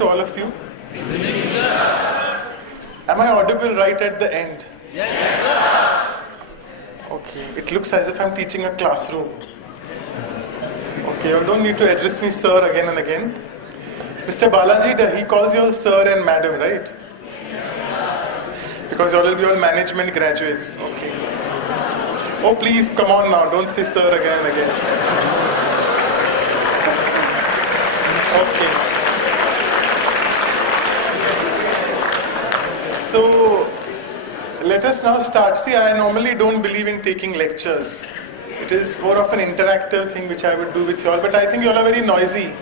to all of you? Am I audible right at the end? Yes, sir. Okay, it looks as if I'm teaching a classroom. Okay, you don't need to address me sir again and again. Mr. Balaji, he calls you all sir and madam, right? Because you all will be all management graduates. Okay. Oh, please, come on now, don't say sir again and again. Okay. So, let us now start. See, I normally don't believe in taking lectures. It is more of an interactive thing which I would do with you all, but I think you all are very noisy.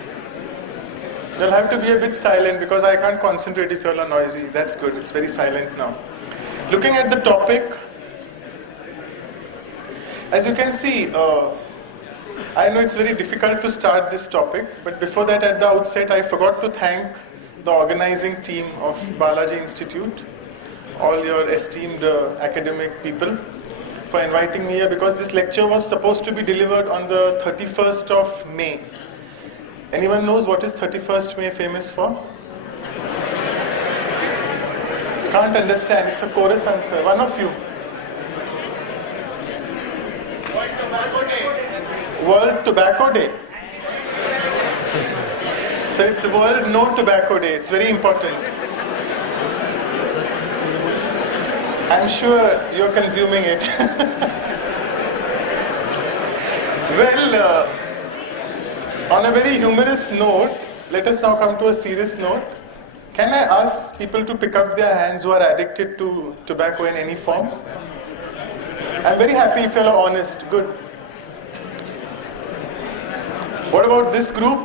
You'll have to be a bit silent because I can't concentrate if you all are noisy. That's good, it's very silent now. Looking at the topic, as you can see, I know it's very difficult to start this topic, but before that, at the outset, I forgot to thank the organizing team of Balaji Institute, all your esteemed academic people, for inviting me here, because this lecture was supposed to be delivered on the 31st of May. Anyone knows what is 31st May famous for? Can't understand, it's a chorus answer. One of you. World Tobacco Day. So it's World No Tobacco Day. It's very important. I'm sure you're consuming it. Well, on a very humorous note, let us now come to a serious note. Can I ask people to pick up their hands who are addicted to tobacco in any form? I'm very happy if you're honest. Good. What about this group?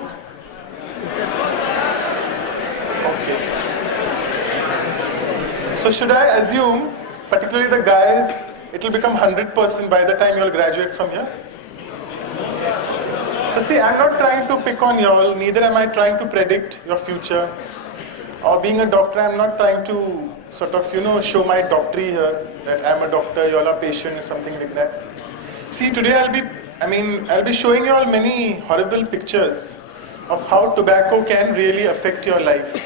Okay. So should I assume, particularly the guys, it will become 100% by the time you all graduate from here? So see, I'm not trying to pick on you all, neither am I trying to predict your future. Or being a doctor, I'm not trying to sort of, show my doctorate here, that I'm a doctor, you all are patient, or something like that. See, today I'll be showing you all many horrible pictures of how tobacco can really affect your life,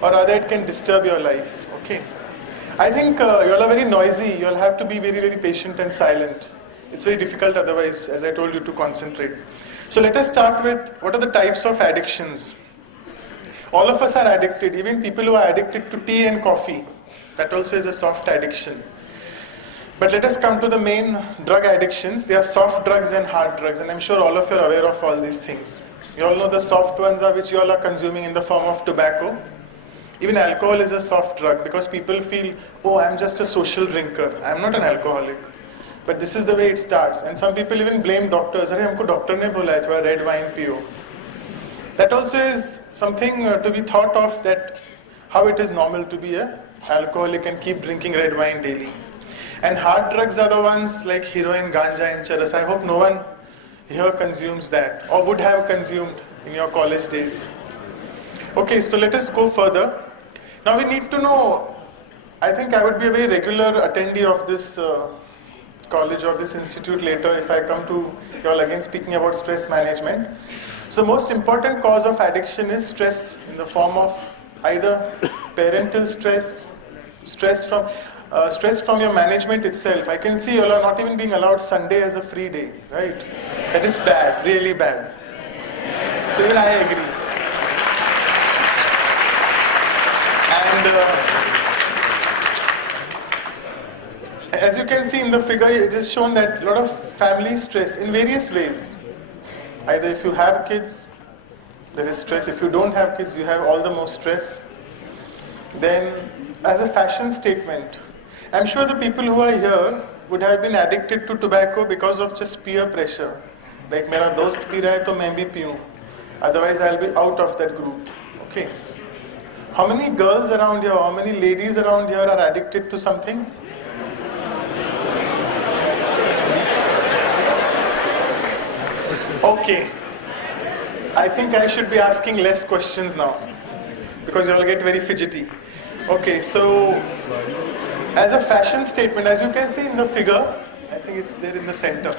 or rather it can disturb your life, okay? I think you all are very noisy, you all have to be very, very patient and silent. It's very difficult otherwise, as I told you, to concentrate. So let us start with, what are the types of addictions? All of us are addicted, even people who are addicted to tea and coffee. That also is a soft addiction. But let us come to the main drug addictions. There are soft drugs and hard drugs, and I'm sure all of you are aware of all these things. You all know the soft ones are which you all are consuming in the form of tobacco. Even alcohol is a soft drug because people feel, oh, I'm just a social drinker. I'm not an alcoholic. But this is the way it starts. And some people even blame doctors. Arey, humko doctor ne bola hai, thoda red wine piyo. That also is something to be thought of, that how it is normal to be an alcoholic and keep drinking red wine daily. And hard drugs are the ones like heroin, ganja and charas. I hope no one here consumes that or would have consumed in your college days. Okay, so let us go further. Now we need to know, I think I would be a very regular attendee of this college or this institute later if I come to you all again speaking about stress management. So the most important cause of addiction is stress in the form of either parental stress, stress from your management itself. I can see you all are not even being allowed Sunday as a free day, right? That is bad, really bad. So even I agree. And as you can see in the figure, it is shown that a lot of family stress in various ways. Either if you have kids, there is stress. If you don't have kids, you have all the more stress. Then, as a fashion statement, I'm sure the people who are here would have been addicted to tobacco because of just peer pressure. Like, mera dost pee raha hai, to main bhi piyun. Otherwise, I'll be out of that group. Okay. How many girls around here, how many ladies around here are addicted to something? Okay. I think I should be asking less questions now because you all get very fidgety. Okay, so as a fashion statement, as you can see in the figure, I think it's there in the center.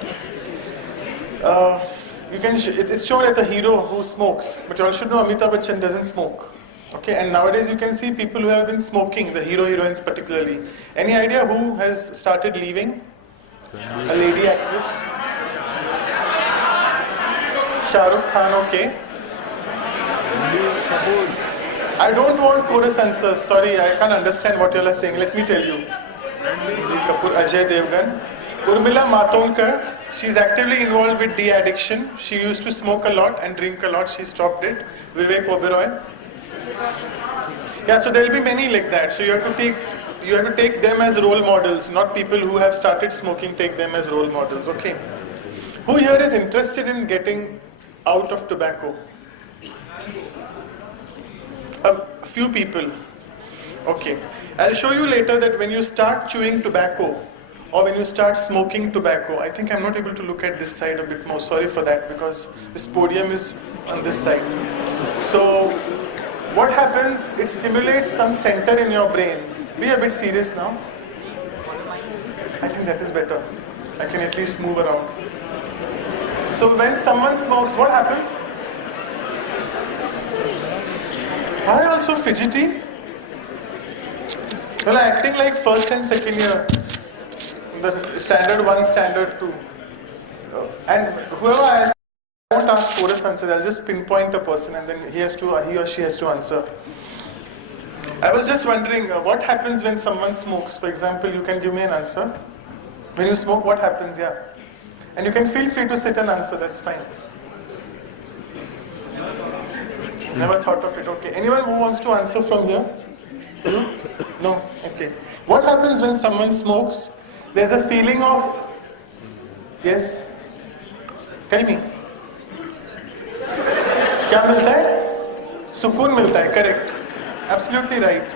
It's shown that the hero who smokes, but you all should know Amitabh Bachchan doesn't smoke. Okay, and nowadays you can see people who have been smoking, the heroines particularly. Any idea who has started leaving? A lady actress? Shah Rukh Khan, okay. I don't want chorus answers. Sorry, I can't understand what you all are saying. Let me tell you. Ranbir Kapoor, Ajay Devgan. Urmila Matondkar. She's actively involved with de-addiction. She used to smoke a lot and drink a lot. She stopped it. Vivek Oberoi. Yeah, so there will be many like that. So you have to take them as role models, not people who have started smoking. Take them as role models. Okay. Who here is interested in getting out of tobacco? A few people. Okay. I'll show you later that when you start chewing tobacco or when you start smoking tobacco, I think I'm not able to look at this side a bit more. Sorry for that because this podium is on this side. So what happens, it stimulates some center in your brain. Be a bit serious now. I think that is better. I can at least move around. So when someone smokes, what happens? Why also fidgety? Well, acting like first and second year. The standard 1, standard 2. And whoever I ask, I won't ask chorus answers. I'll just pinpoint a person and then he or she has to answer. I was just wondering, what happens when someone smokes? For example, you can give me an answer. When you smoke, what happens? Yeah. And you can feel free to sit and answer. That's fine. Never thought of it. Okay. Anyone who wants to answer from here? No? Okay. What happens when someone smokes? There's a feeling of... Yes? Tell me. क्या मिलता है? सुकून मिलता है. Correct. Absolutely right.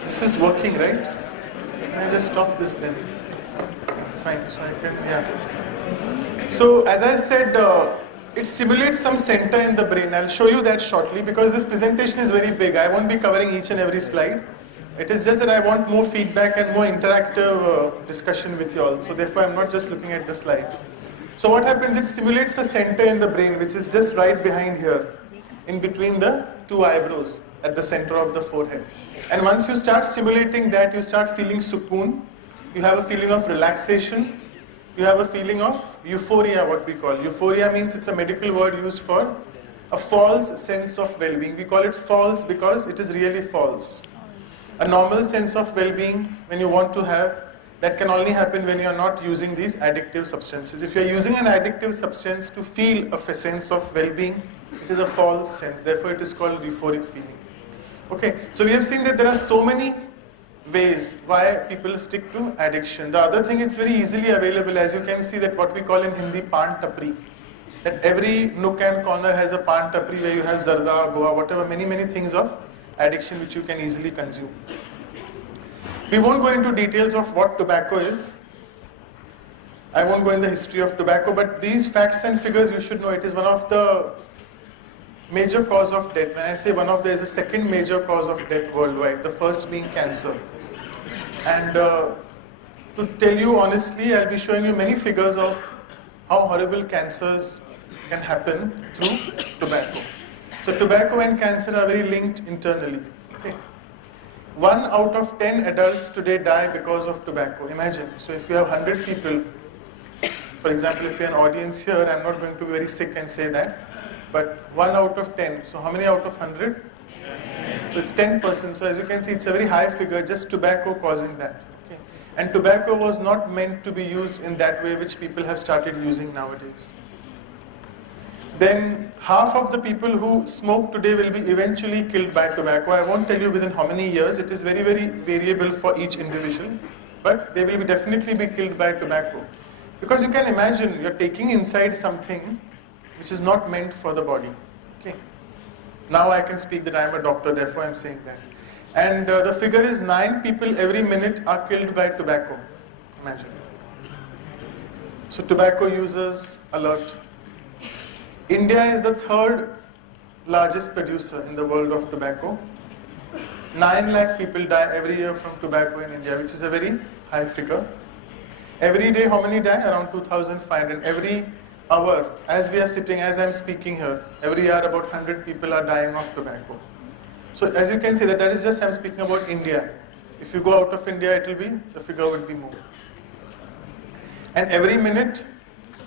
This is working, right? Can I just stop this then? Fine. So I can... Yeah. So as I said... it stimulates some center in the brain. I'll show you that shortly because this presentation is very big. I won't be covering each and every slide. It is just that I want more feedback and more interactive discussion with you all. So therefore, I'm not just looking at the slides. So what happens, it stimulates a center in the brain which is just right behind here, in between the two eyebrows, at the center of the forehead. And once you start stimulating that, you start feeling sukoon. You have a feeling of relaxation. You have a feeling of euphoria, what we call. Euphoria means it's a medical word used for a false sense of well-being. We call it false because it is really false. A normal sense of well-being when you want to have, that can only happen when you are not using these addictive substances. If you are using an addictive substance to feel a sense of well-being, it is a false sense. Therefore, it is called euphoric feeling. Okay, so we have seen that there are so many ways why people stick to addiction. The other thing, it's very easily available. As you can see that what we call in Hindi pan tapri, that every nook and corner has a pan tapri where you have zarda, goa, whatever, many things of addiction which you can easily consume. We won't go into details of what tobacco is. I won't go in the history of tobacco, but these facts and figures you should know. It is one of the major cause of death. When I say one of, there is a second major cause of death worldwide, the first being cancer. And to tell you honestly, I'll be showing you many figures of how horrible cancers can happen through tobacco. So tobacco and cancer are very linked internally. Okay. 1 out of 10 adults today die because of tobacco. Imagine. So if you have 100 people, for example, if you're an audience here, I'm not going to be very sick and say that, but 1 out of 10. So how many out of 100? So it's 10%. So as you can see, it's a very high figure, just tobacco causing that. Okay. And tobacco was not meant to be used in that way which people have started using nowadays. Then half of the people who smoke today will be eventually killed by tobacco. I won't tell you within how many years. It is very variable for each individual. But they will definitely be killed by tobacco. Because you can imagine, you're taking inside something which is not meant for the body. Okay. Now I can speak that I am a doctor, therefore I am saying that. And the figure is 9 people every minute are killed by tobacco. Imagine. So tobacco users alert. India is the 3rd largest producer in the world of tobacco. 9 lakh people die every year from tobacco in India, which is a very high figure. Every day, how many die? Around 2,500. Every hour, as we are sitting, as I'm speaking here, every year about 100 people are dying of tobacco. So as you can see that is just I'm speaking about India. If you go out of India, the figure would be more. And every minute,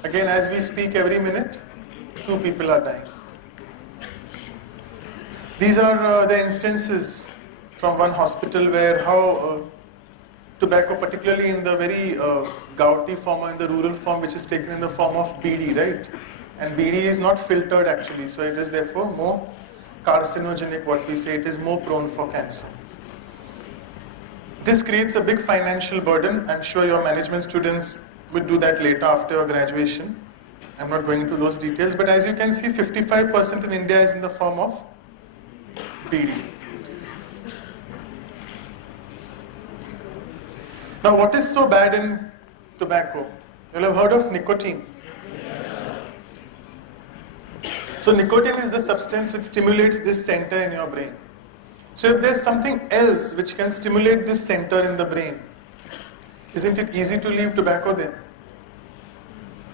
again as we speak, every minute, 2 people are dying. These are the instances from one hospital where how tobacco, particularly in the very gouty form or in the rural form, which is taken in the form of BD, right? And BD is not filtered actually, so it is therefore more carcinogenic, what we say, it is more prone for cancer. This creates a big financial burden. I'm sure your management students will do that later after your graduation. I'm not going into those details, but as you can see, 55% in India is in the form of BD. Now, what is so bad in tobacco? You'll have heard of nicotine. So nicotine is the substance which stimulates this center in your brain. So if there's something else which can stimulate this center in the brain, isn't it easy to leave tobacco then?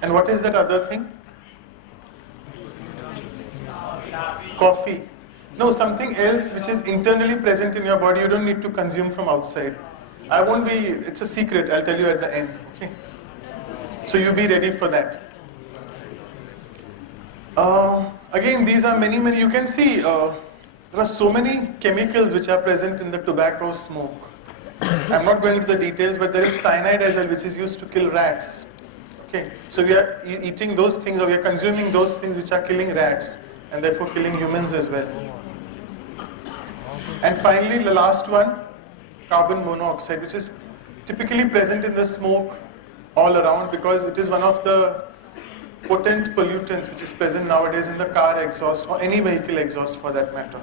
And what is that other thing? Coffee. No, something else which is internally present in your body, you don't need to consume from outside. It's a secret, I'll tell you at the end, okay? So you be ready for that. Again, these are many, you can see there are so many chemicals which are present in the tobacco smoke. I'm not going into the details, but there is cyanide as well, which is used to kill rats. Okay, so we are eating those things, or we are consuming those things which are killing rats, and therefore killing humans as well. And finally, the last one, carbon monoxide, which is typically present in the smoke all around because it is one of the potent pollutants which is present nowadays in the car exhaust or any vehicle exhaust for that matter.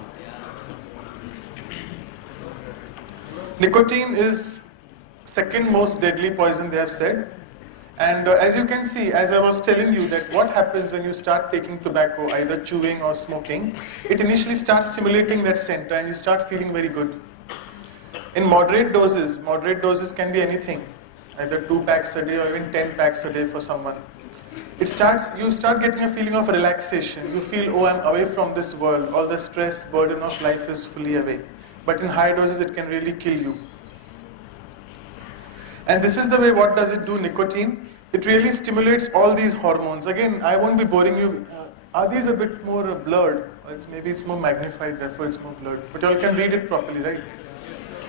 Nicotine is second most deadly poison, they have said. And as you can see, as I was telling you, that what happens when you start taking tobacco, either chewing or smoking, it initially starts stimulating that center and you start feeling very good. In moderate doses can be anything, either 2 packs a day or even 10 packs a day for someone. You start getting a feeling of relaxation. You feel, oh, I'm away from this world. All the stress, burden of life is fully away. But in high doses, it can really kill you. And this is the way, what does it do, nicotine? It really stimulates all these hormones. Again, I won't be boring you. Are these a bit more blurred? Maybe it's more magnified, therefore it's more blurred. But you all can read it properly, right?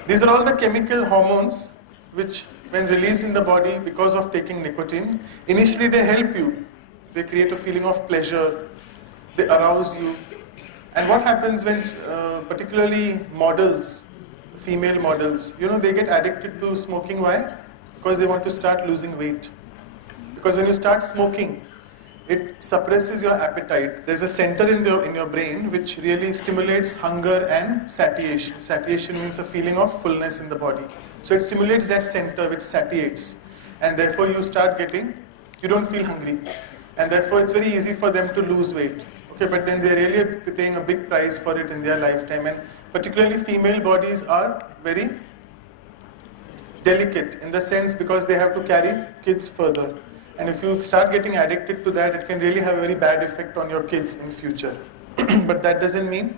These are all the chemical hormones which, when released in the body because of taking nicotine, initially they help you. They create a feeling of pleasure. They arouse you. And what happens when, particularly models, female models, they get addicted to smoking. Why? Because they want to start losing weight. Because when you start smoking, it suppresses your appetite. There's a center in your brain which really stimulates hunger and satiation. Satiation means a feeling of fullness in the body. So it stimulates that center which satiates. And therefore you don't feel hungry. And therefore it's very easy for them to lose weight. Okay, but then they're really paying a big price for it in their lifetime. And particularly female bodies are very delicate in the sense because they have to carry kids further. And if you start getting addicted to that, it can really have a very bad effect on your kids in future. But that doesn't mean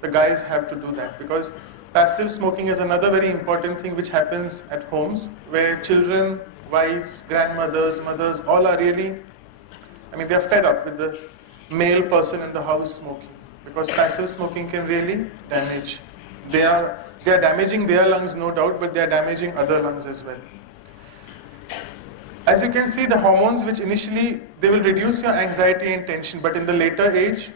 the guys have to do that, because passive smoking is another very important thing which happens at homes where children, wives, grandmothers, mothers, all are really, they're fed up with the male person in the house smoking, because passive smoking can really damage. They are damaging their lungs, no doubt, but they are damaging other lungs as well. As you can see, the hormones which initially, they will reduce your anxiety and tension, but in the later age,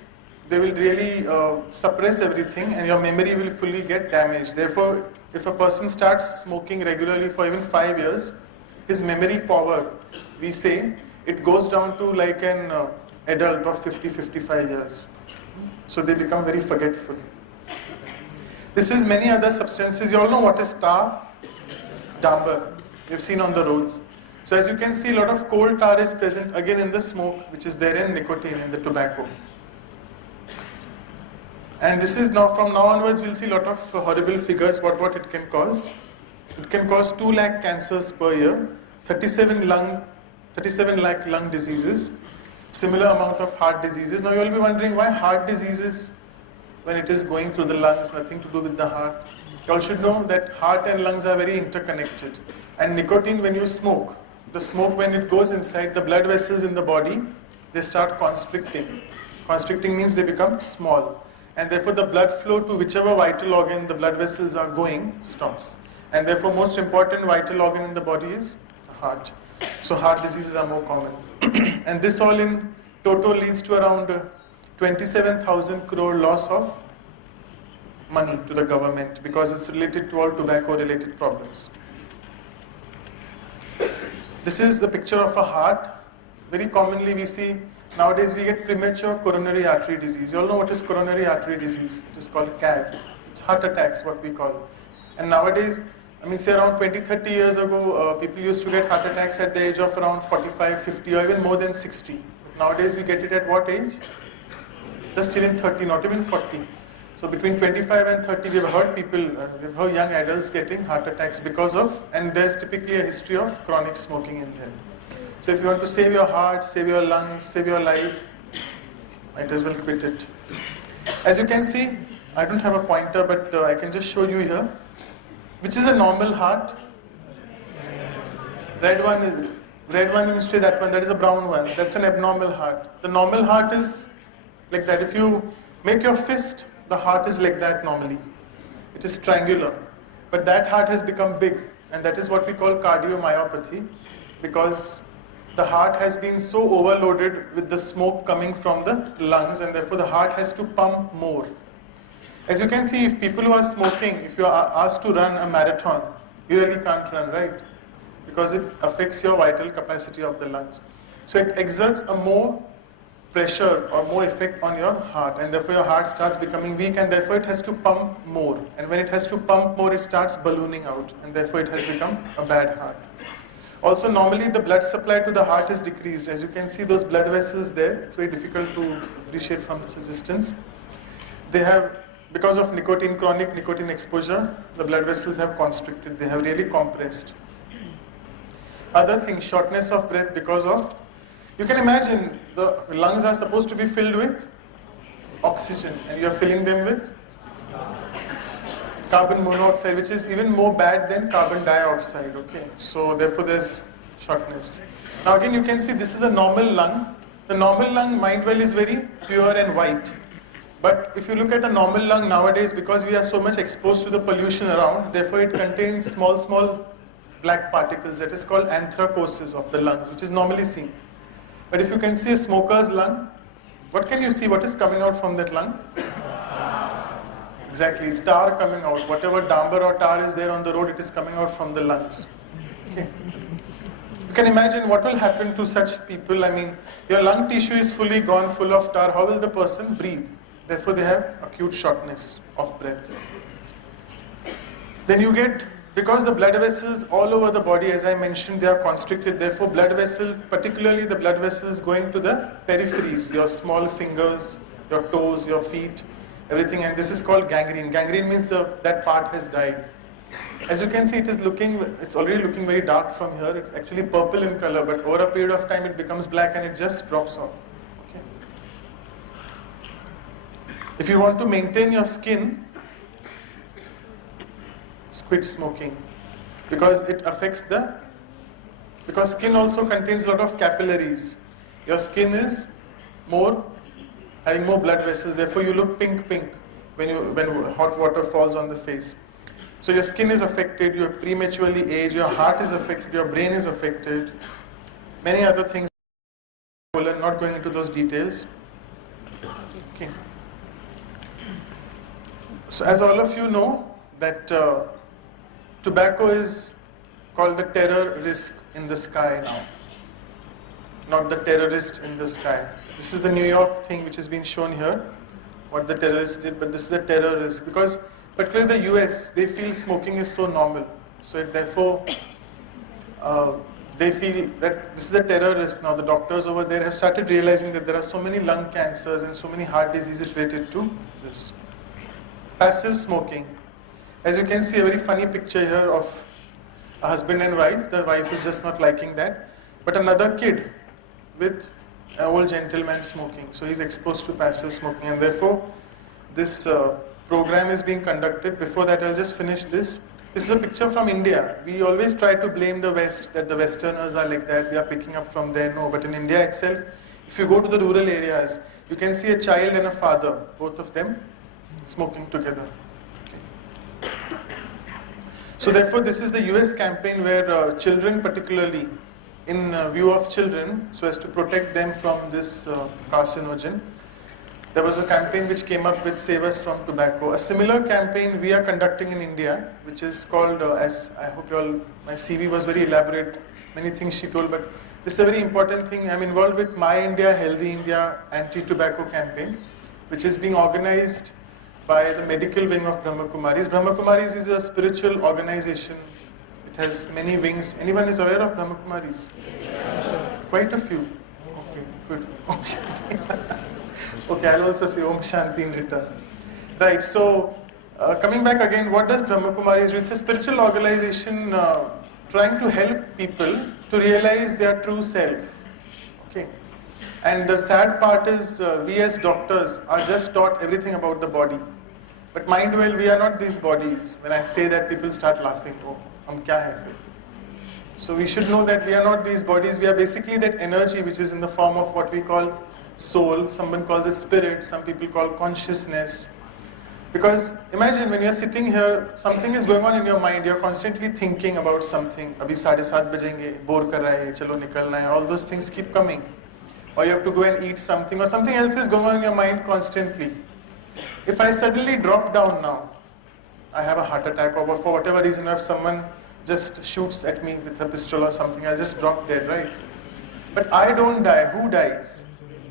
they will really suppress everything and your memory will fully get damaged. Therefore, if a person starts smoking regularly for even 5 years, his memory power, we say, it goes down to like an adult of 50-55 years. So they become very forgetful. This is many other substances. You all know what is tar? Dambar. You've seen on the roads. So as you can see, a lot of coal tar is present again in the smoke, which is there in nicotine, in the tobacco. And this is now, from now onwards, we'll see a lot of horrible figures, what it can cause. It can cause 2 lakh cancers per year, 37 lakh lung diseases, Similar amount of heart diseases. Now you will be wondering why heart diseases when it is going through the lungs, nothing to do with the heart. You all should know that heart and lungs are very interconnected. And nicotine, when you smoke, the smoke when it goes inside the blood vessels in the body, they start constricting. Constricting means they become small. And therefore the blood flow to whichever vital organ the blood vessels are going stops. And therefore most important vital organ in the body is the heart. So heart diseases are more common. And this all in total leads to around 27,000 crore loss of money to the government because it's related to all tobacco related problems. This is the picture of a heart. Very commonly we see nowadays we get premature coronary artery disease. You all know what is coronary artery disease? It is called CAD. It's heart attacks, what we call it. And nowadays, I mean, say around 20, 30 years ago, people used to get heart attacks at the age of around 45, 50 or even more than 60. But nowadays we get it at what age? Just even 30, not even 40. So between 25 and 30, we've heard people, we've heard young adults getting heart attacks because of, and there's typically a history of chronic smoking in them. So if you want to save your heart, save your lungs, save your life, might as well quit it. As you can see, I don't have a pointer, but I can just show you here. Which is a normal heart? Red one you say that one, that is a brown one. That's an abnormal heart. The normal heart is like that. If you make your fist, the heart is like that normally. It is triangular. But that heart has become big, and that is what we call cardiomyopathy, because the heart has been so overloaded with the smoke coming from the lungs, and therefore the heart has to pump more. As you can see, if people who are smoking, if you are asked to run a marathon, you really can't run, right? Because it affects your vital capacity of the lungs. So it exerts a more pressure or more effect on your heart, and therefore your heart starts becoming weak, and therefore it has to pump more. And when it has to pump more, it starts ballooning out, and therefore it has become a bad heart. Also, normally the blood supply to the heart is decreased. As you can see, those blood vessels there, it's very difficult to appreciate from this distance. They have, because of nicotine, chronic nicotine exposure, the blood vessels have constricted, they have really compressed. Other things, shortness of breath because of, you can imagine the lungs are supposed to be filled with oxygen, and you are filling them with carbon monoxide, which is even more bad than carbon dioxide, okay? So therefore there's shortness. Now again you can see this is a normal lung. The normal lung, mind well, is very pure and white. But if you look at a normal lung nowadays, because we are so much exposed to the pollution around, therefore it contains small black particles. That is called anthracosis of the lungs, which is normally seen. But if you can see a smoker's lung, what can you see? What is coming out from that lung? Exactly, it's tar coming out. Whatever dambar or tar is there on the road, it is coming out from the lungs. Okay. You can imagine what will happen to such people. I mean, your lung tissue is fully gone, full of tar. How will the person breathe? Therefore, they have acute shortness of breath. Then you get, because the blood vessels all over the body, as I mentioned, they are constricted. Therefore, blood vessel, particularly the blood vessels going to the peripheries, your small fingers, your toes, your feet, everything, and this is called gangrene. Gangrene means that part has died. As you can see, it's already looking very dark from here. It's actually purple in color, but over a period of time it becomes black and it just drops off. Okay. If you want to maintain your skin, quit smoking, because it affects because skin also contains a lot of capillaries. Your skin is having more blood vessels, therefore you look pink when hot water falls on the face. So your skin is affected, you prematurely age, your heart is affected, your brain is affected, many other things. I'm not going into those details. Okay. So as all of you know that tobacco is called the terrorist in the sky now, not the terrorist in the sky. This is the New York thing which has been shown here, what the terrorists did, but this is the terrorist, because particularly the US, they feel smoking is so normal. So therefore, they feel that this is a terrorist now. The doctors over there have started realizing that there are so many lung cancers and so many heart diseases related to this. Passive smoking. As you can see, a very funny picture here of a husband and wife. The wife is just not liking that. But another kid with an old gentleman smoking. So he's exposed to passive smoking, and therefore this program is being conducted. Before that, I'll just finish this. This is a picture from India. We always try to blame the West, that the Westerners are like that, we are picking up from there. No, but in India itself, if you go to the rural areas, you can see a child and a father, both of them smoking together. Okay. So therefore, this is the US campaign where children particularly, in view of children, so as to protect them from this carcinogen, there was a campaign which came up with Save Us From Tobacco. A similar campaign we are conducting in India, which is called, as I hope you all, my CV was very elaborate, many things she told, but this is a very important thing. I'm involved with My India, Healthy India anti-tobacco campaign, which is being organized by the medical wing of Brahma Kumaris. Brahma Kumaris is a spiritual organization. It has many wings. Anyone is aware of Brahma Kumaris? Yes. Quite a few. Okay, good. Om Shanti. Okay, I'll also say Om Shanti in return. Right, so coming back again, what does Brahma Kumaris do? It's a spiritual organization trying to help people to realize their true self. Okay. And the sad part is we as doctors are just taught everything about the body. But mind well, we are not these bodies. When I say that, people start laughing. Oh, hum kya hai fir? So we should know that we are not these bodies. We are basically that energy which is in the form of what we call soul. Someone calls it spirit. Some people call consciousness. Because imagine when you're sitting here, something is going on in your mind. You're constantly thinking about something. Abhi 7:30 bajenge, bore kar raha hai, chalo nikalna hai. All those things keep coming. Or you have to go and eat something, or something else is going on in your mind constantly. If I suddenly drop down now, I have a heart attack, or for whatever reason, if someone just shoots at me with a pistol or something, I'll just drop dead, right? But I don't die. Who dies?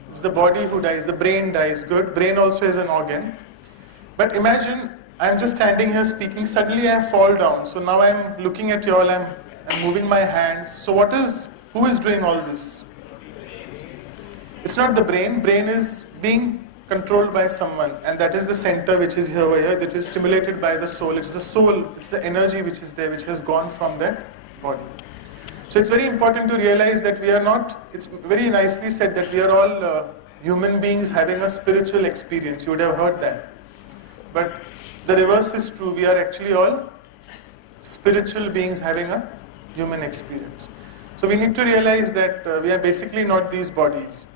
It's the body who dies. The brain dies. Good. Brain also is an organ. But imagine I'm just standing here speaking. Suddenly I fall down. So now I'm looking at you all. I'm moving my hands. So who is doing all this? It's not the brain. Brain is being controlled by someone, and that is the center which is here over here, that is stimulated by the soul. It's the soul, it's the energy which is there, which has gone from that body. So it's very important to realize that we are not, it's very nicely said that we are all human beings having a spiritual experience. You would have heard that. But the reverse is true. We are actually all spiritual beings having a human experience. So we need to realize that we are basically not these bodies.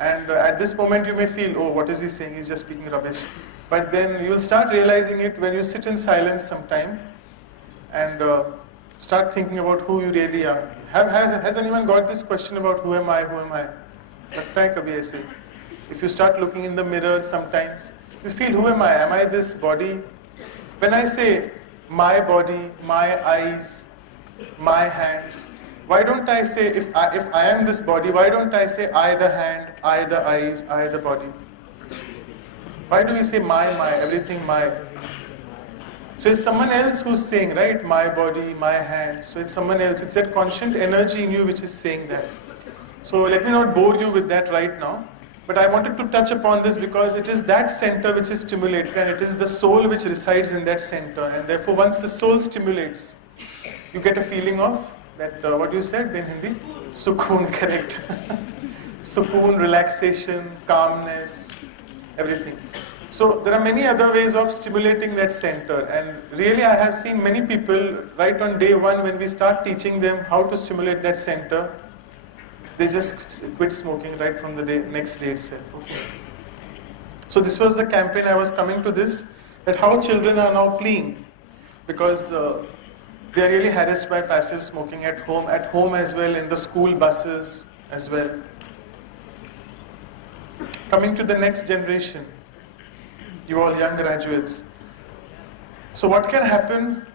And at this moment you may feel, oh, what is he saying? He's just speaking rubbish. But then you'll start realizing it when you sit in silence sometime and start thinking about who you really are. Has anyone got this question about who am I, who am I? Lagta hai kabhi aise. If you start looking in the mirror sometimes, you feel, who am I? Am I this body? When I say my body, my eyes, my hands, why don't I say, if I am this body, why don't I say I the hand, I the eyes, I the body? Why do we say my, everything my? So it's someone else who's saying, right? My body, my hand. So it's someone else. It's that conscient energy in you which is saying that. So let me not bore you with that right now. But I wanted to touch upon this because it is that center which is stimulated, and it is the soul which resides in that center. And therefore once the soul stimulates, you get a feeling of that, what you said in Hindi? Sukoon, correct. Sukoon, relaxation, calmness, everything. So there are many other ways of stimulating that center, and really I have seen many people right on day one when we start teaching them how to stimulate that center, they just quit smoking right from the next day itself. Okay. So this was the campaign. I was coming to this, that how children are now fleeing because they are really harassed by passive smoking at home as well, in the school buses as well. Coming to the next generation, you all young graduates. So what can happen?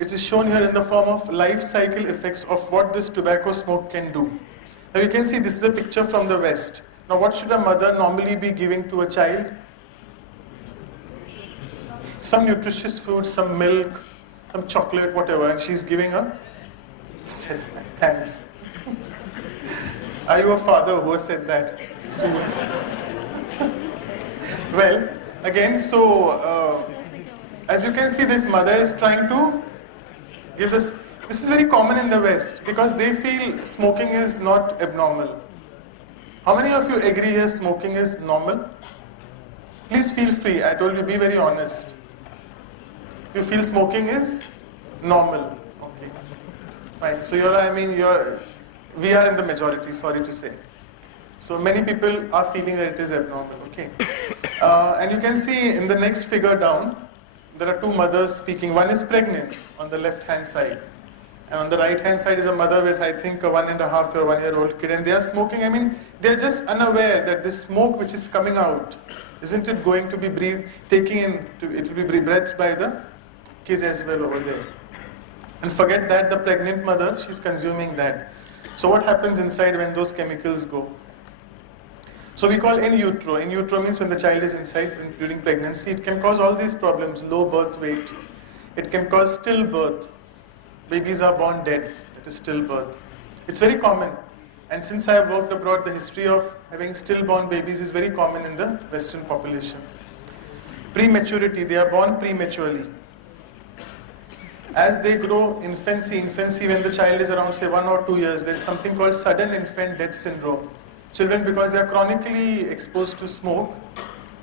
It is shown here in the form of life cycle effects of what this tobacco smoke can do. Now you can see this is a picture from the West. Now what should a mother normally be giving to a child? Some nutritious food, some milk, some chocolate, whatever, and she's giving a thanks. Are you a father who has said that? Soon. Well, again, so as you can see, this mother is trying to give this. This is very common in the West because they feel smoking is not abnormal. How many of you agree here smoking is normal? Please feel free. I told you, be very honest. You feel smoking is normal. Okay, fine. So we are in the majority, sorry to say. So many people are feeling that it is abnormal, okay. And you can see in the next figure down, there are two mothers speaking. One is pregnant on the left hand side. And on the right hand side is a mother with, I think, a 1.5 or 1 year old kid. And they are smoking. I mean, they are just unaware that this smoke which is coming out, isn't it going to be it will be breathed by the kid as well over there. And forget that, the pregnant mother, she's consuming that. So what happens inside when those chemicals go? So we call in utero. In utero means when the child is inside during pregnancy. It can cause all these problems, low birth weight. It can cause stillbirth. Babies are born dead, that is stillbirth. It's very common. And since I have worked abroad, the history of having stillborn babies is very common in the Western population. Prematurity, they are born prematurely. As they grow, infancy when the child is around say 1 or 2 years, there is something called sudden infant death syndrome. Children, because they are chronically exposed to smoke,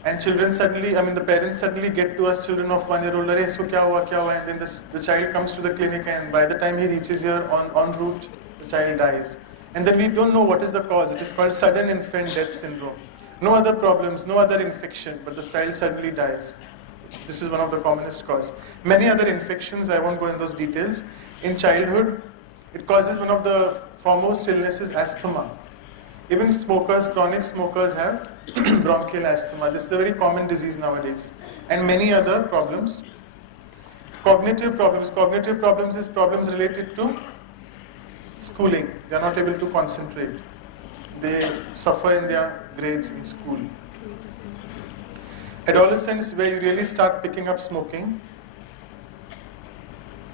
and the parents suddenly get to us, children of 1 year old, "Arey, so kya hua?" And then the child comes to the clinic, and by the time he reaches here en route, the child dies. And then we don't know what is the cause. It is called sudden infant death syndrome. No other problems, no other infection, but the child suddenly dies. This is one of the commonest causes. Many other infections, I won't go in those details. In childhood, it causes one of the foremost illnesses, asthma. Even smokers, chronic smokers have bronchial asthma. This is a very common disease nowadays. And many other problems. Cognitive problems. Cognitive problems is problems related to schooling. They are not able to concentrate. They suffer in their grades in school. Adolescence, where you really start picking up smoking.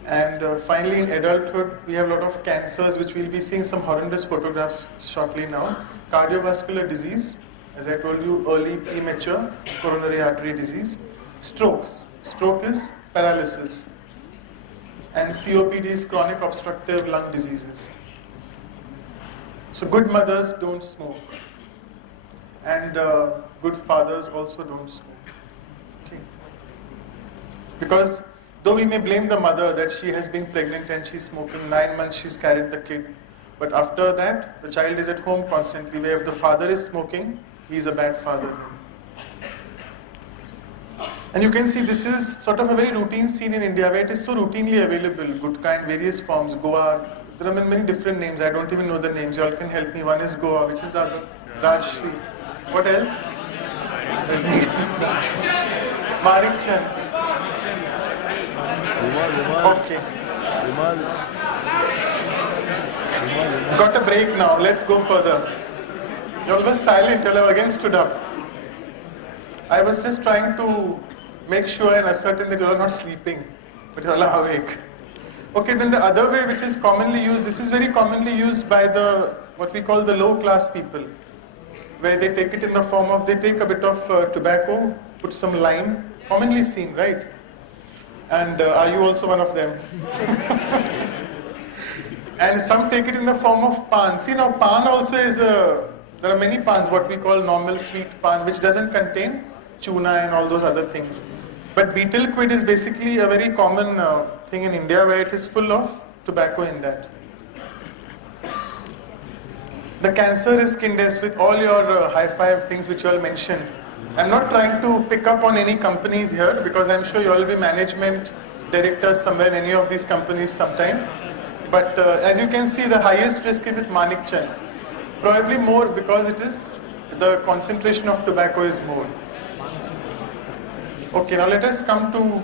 And finally, in adulthood, we have a lot of cancers, which we'll be seeing some horrendous photographs shortly now. Cardiovascular disease, as I told you, early premature coronary artery disease. Strokes. Stroke is paralysis. And COPD is chronic obstructive lung diseases. So good mothers don't smoke. And good fathers also don't smoke. Okay. Because though we may blame the mother that she has been pregnant and she's smoking, 9 months she's carried the kid. But after that, the child is at home constantly, where if the father is smoking, he is a bad father then. And you can see this is sort of a very routine scene in India, where it is so routinely available, gutka in various forms, Goa. There are many different names, I don't even know the names, you all can help me. One is Goa, which is the other? Rajshri. What else? Manik Chand. Okay. Got a break now. Let's go further. You all were silent. You all have again stood up. I was just trying to make sure and ascertain that you all are not sleeping, but you all are awake. Okay, then the other way which is commonly used, this is very commonly used by what we call the low class people, where they take it in the form of, they take a bit of tobacco, put some lime, commonly seen, right? And are you also one of them? And some take it in the form of pan. See now, pan also is there are many pans, what we call normal sweet pan, which doesn't contain tuna and all those other things. But betel quid is basically a very common thing in India, where it is full of tobacco in that. The cancer risk index, with all your high five things which you all mentioned. I'm not trying to pick up on any companies here, because I'm sure you all will be management directors somewhere in any of these companies sometime. But as you can see, the highest risk is with Manik Chand. Probably more because it is, the concentration of tobacco is more. Okay, now let us come to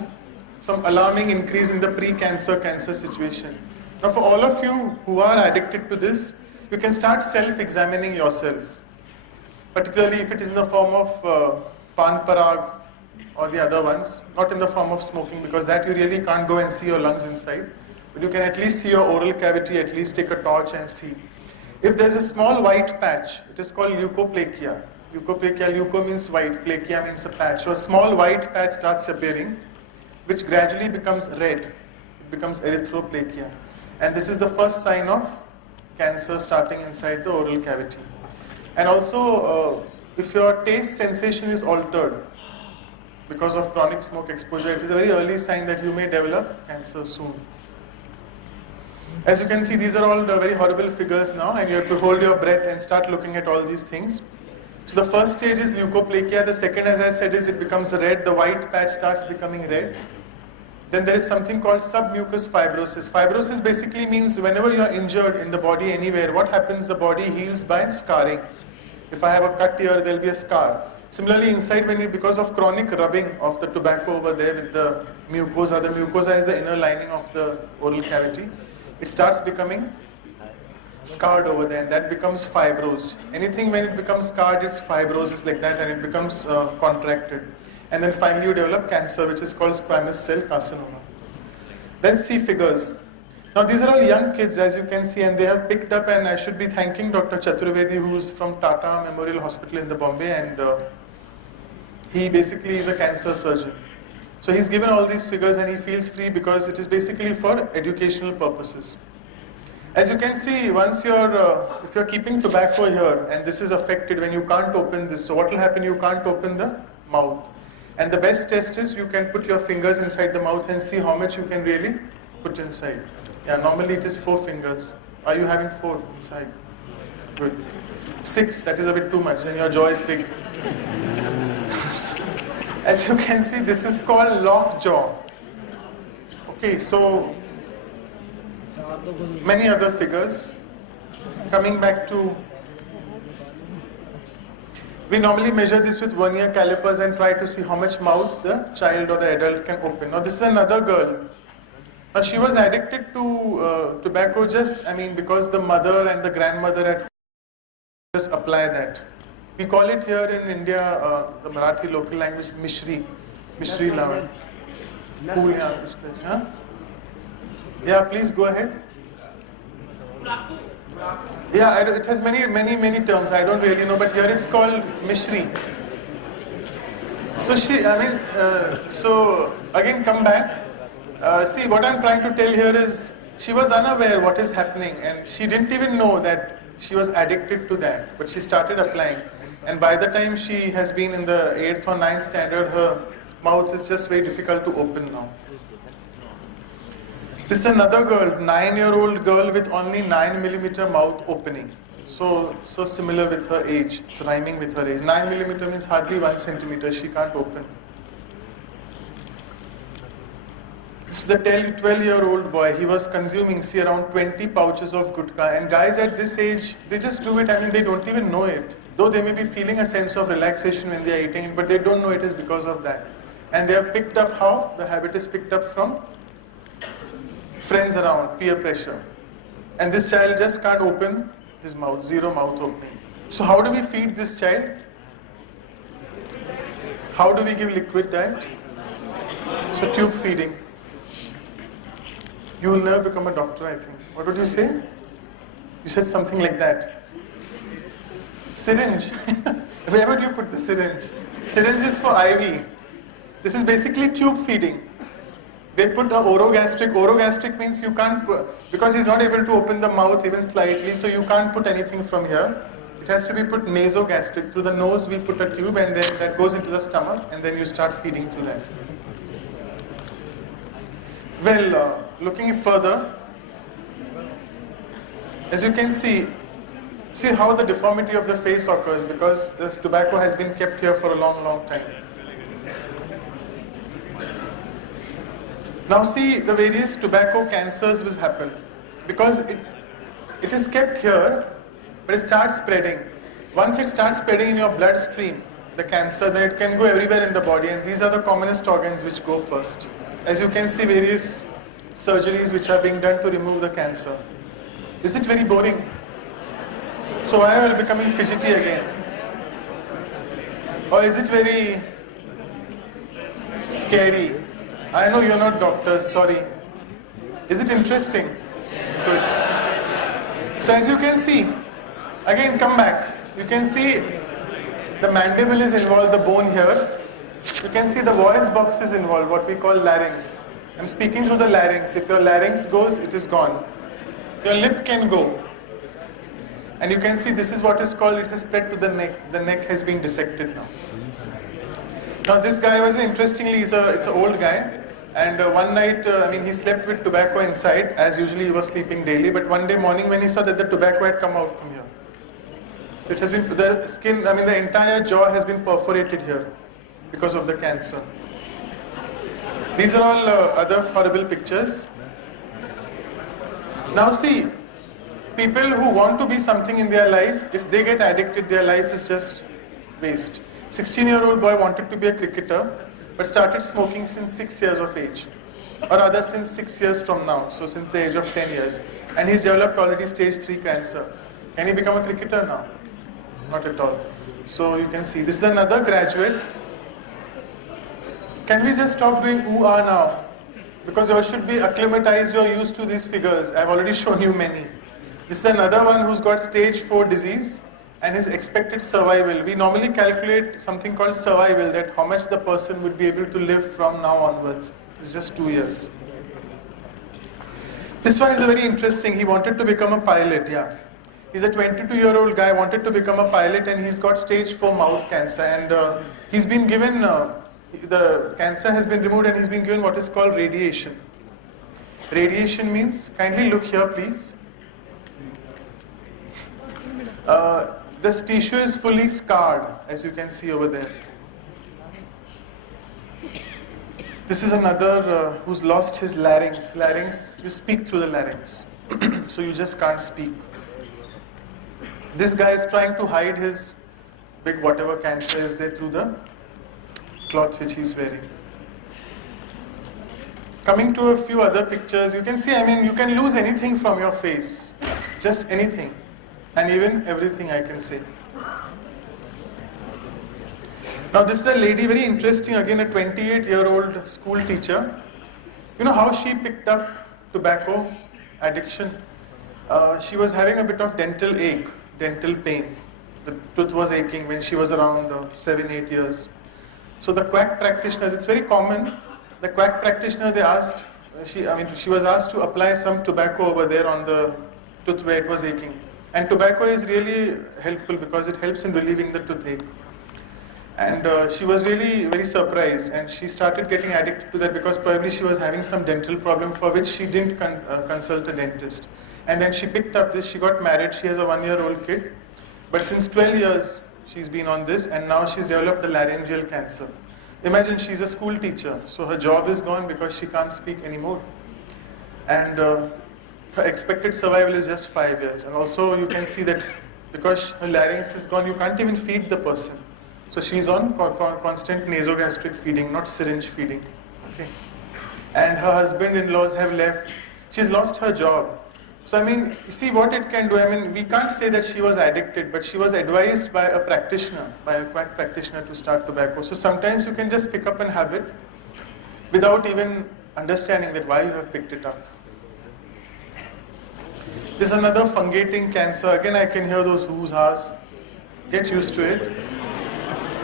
some alarming increase in the pre-cancer cancer situation. Now for all of you who are addicted to this, you can start self-examining yourself. Particularly if it is in the form of pan parag or the other ones, not in the form of smoking, because that you really can't go and see your lungs inside. But you can at least see your oral cavity, at least take a torch and see. If there's a small white patch, it is called leukoplakia. Leukoplakia, leuko means white, plakia means a patch. So a small white patch starts appearing, which gradually becomes red. It becomes erythroplakia. And this is the first sign of cancer starting inside the oral cavity. And also, if your taste sensation is altered because of chronic smoke exposure, it is a very early sign that you may develop cancer soon. As you can see, these are all the very horrible figures now, and you have to hold your breath and start looking at all these things. So the first stage is leukoplakia. The second, as I said, is it becomes red. The white patch starts becoming red. Then there is something called submucous fibrosis. Fibrosis basically means whenever you are injured in the body anywhere, what happens? The body heals by scarring. If I have a cut here, there will be a scar. Similarly, inside, because of chronic rubbing of the tobacco over there with the mucosa is the inner lining of the oral cavity, it starts becoming scarred over there, and that becomes fibrosed. Anything when it becomes scarred, it's fibrosis like that, and it becomes contracted. And then finally you develop cancer, which is called squamous cell carcinoma. Let's see figures. Now these are all young kids, as you can see, and they have picked up, and I should be thanking Dr. Chaturvedi, who's from Tata Memorial Hospital in the Bombay, and he basically is a cancer surgeon. So he's given all these figures and he feels free because it is basically for educational purposes. As you can see, once if you're keeping tobacco here and this is affected when you can't open this, so what will happen? You can't open the mouth. And the best test is you can put your fingers inside the mouth and see how much you can really put inside. Yeah, normally it is 4 fingers. Are you having 4 inside? Good. 6, that is a bit too much, and your jaw is big. As you can see, this is called lock jaw. Okay, so many other figures. Coming back to, we normally measure this with vernier calipers and try to see how much mouth the child or the adult can open. Now this is another girl. Now she was addicted to tobacco because the mother and the grandmother at home just apply that. We call it here in India, the Marathi local language, Mishri Lavan. Yeah, please go ahead. Yeah, it has many terms. I don't really know, but here it's called Mishri. So so again, come back. See, what I'm trying to tell here is she was unaware what is happening, and she didn't even know that she was addicted to that. But she started applying, and by the time she has been in the 8th or 9th standard, her mouth is just very difficult to open now. This is another girl, 9-year-old girl with only 9mm mouth opening. So similar with her age. It's rhyming with her age. 9mm means hardly 1 centimeter. She can't open. This is a 12-year-old boy. He was consuming, around 20 pouches of gutka. And guys at this age, they just do it. They don't even know it. Though they may be feeling a sense of relaxation when they are eating it, but they don't know it is because of that. And they have picked up how? The habit is picked up from friends around, peer pressure. And this child just can't open his mouth, 0 mouth opening. So how do we feed this child? How do we give liquid diet? So tube feeding. You will never become a doctor, I think. What would you say? You said something like that. Syringe. Where would you put the syringe? Syringe is for IV. This is basically tube feeding. They put the orogastric. Orogastric means you can't, because he's not able to open the mouth even slightly, so you can't put anything from here. It has to be put nasogastric. Through the nose we put a tube, and then that goes into the stomach, and then you start feeding through that. Well, looking further, as you can see how the deformity of the face occurs, because this tobacco has been kept here for a long time. Now see the various tobacco cancers which happen, because it is kept here, but it starts spreading. Once it starts spreading in your bloodstream, the cancer, then it can go everywhere in the body, and these are the commonest organs which go first. As you can see, various surgeries which are being done to remove the cancer. Is it very boring? So why are you becoming fidgety again? Or is it very scary? I know you're not doctors, sorry. Is it interesting? Good. So as you can see, again come back. You can see the mandible is involved, the bone here. You can see the voice box is involved, what we call larynx. I'm speaking through the larynx. If your larynx goes, it is gone. Your lip can go. And you can see this is what is called, it has spread to the neck. The neck has been dissected now. Now this guy was, interestingly, it's an old guy. And one night, he slept with tobacco inside, as usually he was sleeping daily. But one day morning when he saw that the tobacco had come out from here. It has been, the skin, the entire jaw has been perforated here because of the cancer. These are all other horrible pictures. Now see, people who want to be something in their life, if they get addicted, their life is just waste. 16-year-old boy wanted to be a cricketer, but started smoking since 6 years of age. Or rather since 6 years from now, so since the age of 10 years. And he's developed already stage 3 cancer. Can he become a cricketer now? Not at all. So you can see, this is another graduate. Can we just stop doing ooh-ah now? Because you should be acclimatized, you're used to these figures. I've already shown you many. This is another one who's got stage 4 disease and his expected survival. We normally calculate something called survival, that how much the person would be able to live from now onwards. It's just 2 years. This one is a very interesting, he wanted to become a pilot, yeah. He's a 22-year-old guy, wanted to become a pilot, and he's got stage 4 mouth cancer. And he's been given, the cancer has been removed and he's been given what is called radiation. Radiation means, kindly look here please. This tissue is fully scarred, as you can see over there. This is another who's lost his larynx. Larynx, you speak through the larynx. So you just can't speak. This guy is trying to hide his big whatever cancer is there through the cloth which he's wearing. Coming to a few other pictures, you can see, you can lose anything from your face. Just anything. And even everything, I can say. Now this is a lady, very interesting, again a 28-year-old school teacher. You know how she picked up tobacco addiction? She was having a bit of dental ache, dental pain. The tooth was aching when she was around 7-8 years. So the quack practitioners, it's very common, the quack practitioner, they asked, she was asked to apply some tobacco over there on the tooth where it was aching. And tobacco is really helpful because it helps in relieving the toothache. And she was really very surprised, and she started getting addicted to that because probably she was having some dental problem for which she didn't consult a dentist. And then she picked up this, she got married, she has a 1-year-old kid. But since 12 years, she's been on this, and now she's developed the laryngeal cancer. Imagine, she's a school teacher, so her job is gone because she can't speak anymore. And her expected survival is just 5 years. And also you can see that because her larynx is gone, you can't even feed the person. So she's on constant nasogastric feeding, not syringe feeding. Okay. And her husband-in-laws have left. She's lost her job. So you see what it can do. We can't say that she was addicted, but she was advised by a practitioner, by a quack practitioner, to start tobacco. So sometimes you can just pick up a habit without even understanding that why you have picked it up. This is another fungating cancer. Again, I can hear those whoos, ha's. Get used to it.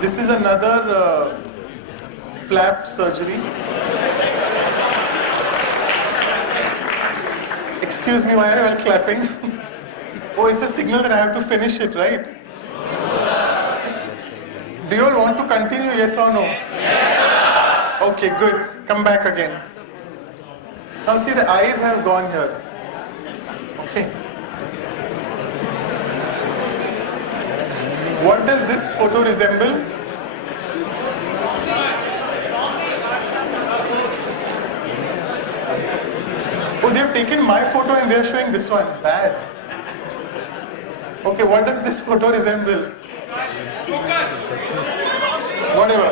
This is another flap surgery. Excuse me, why are you all clapping? Oh, it's a signal that I have to finish it, right? Do you all want to continue, yes or no? Yes, sir. Okay, good. Come back again. Now see, the eyes have gone here. Okay. What does this photo resemble? Oh, they've taken my photo and they're showing this one. Bad. Okay, what does this photo resemble? Whatever.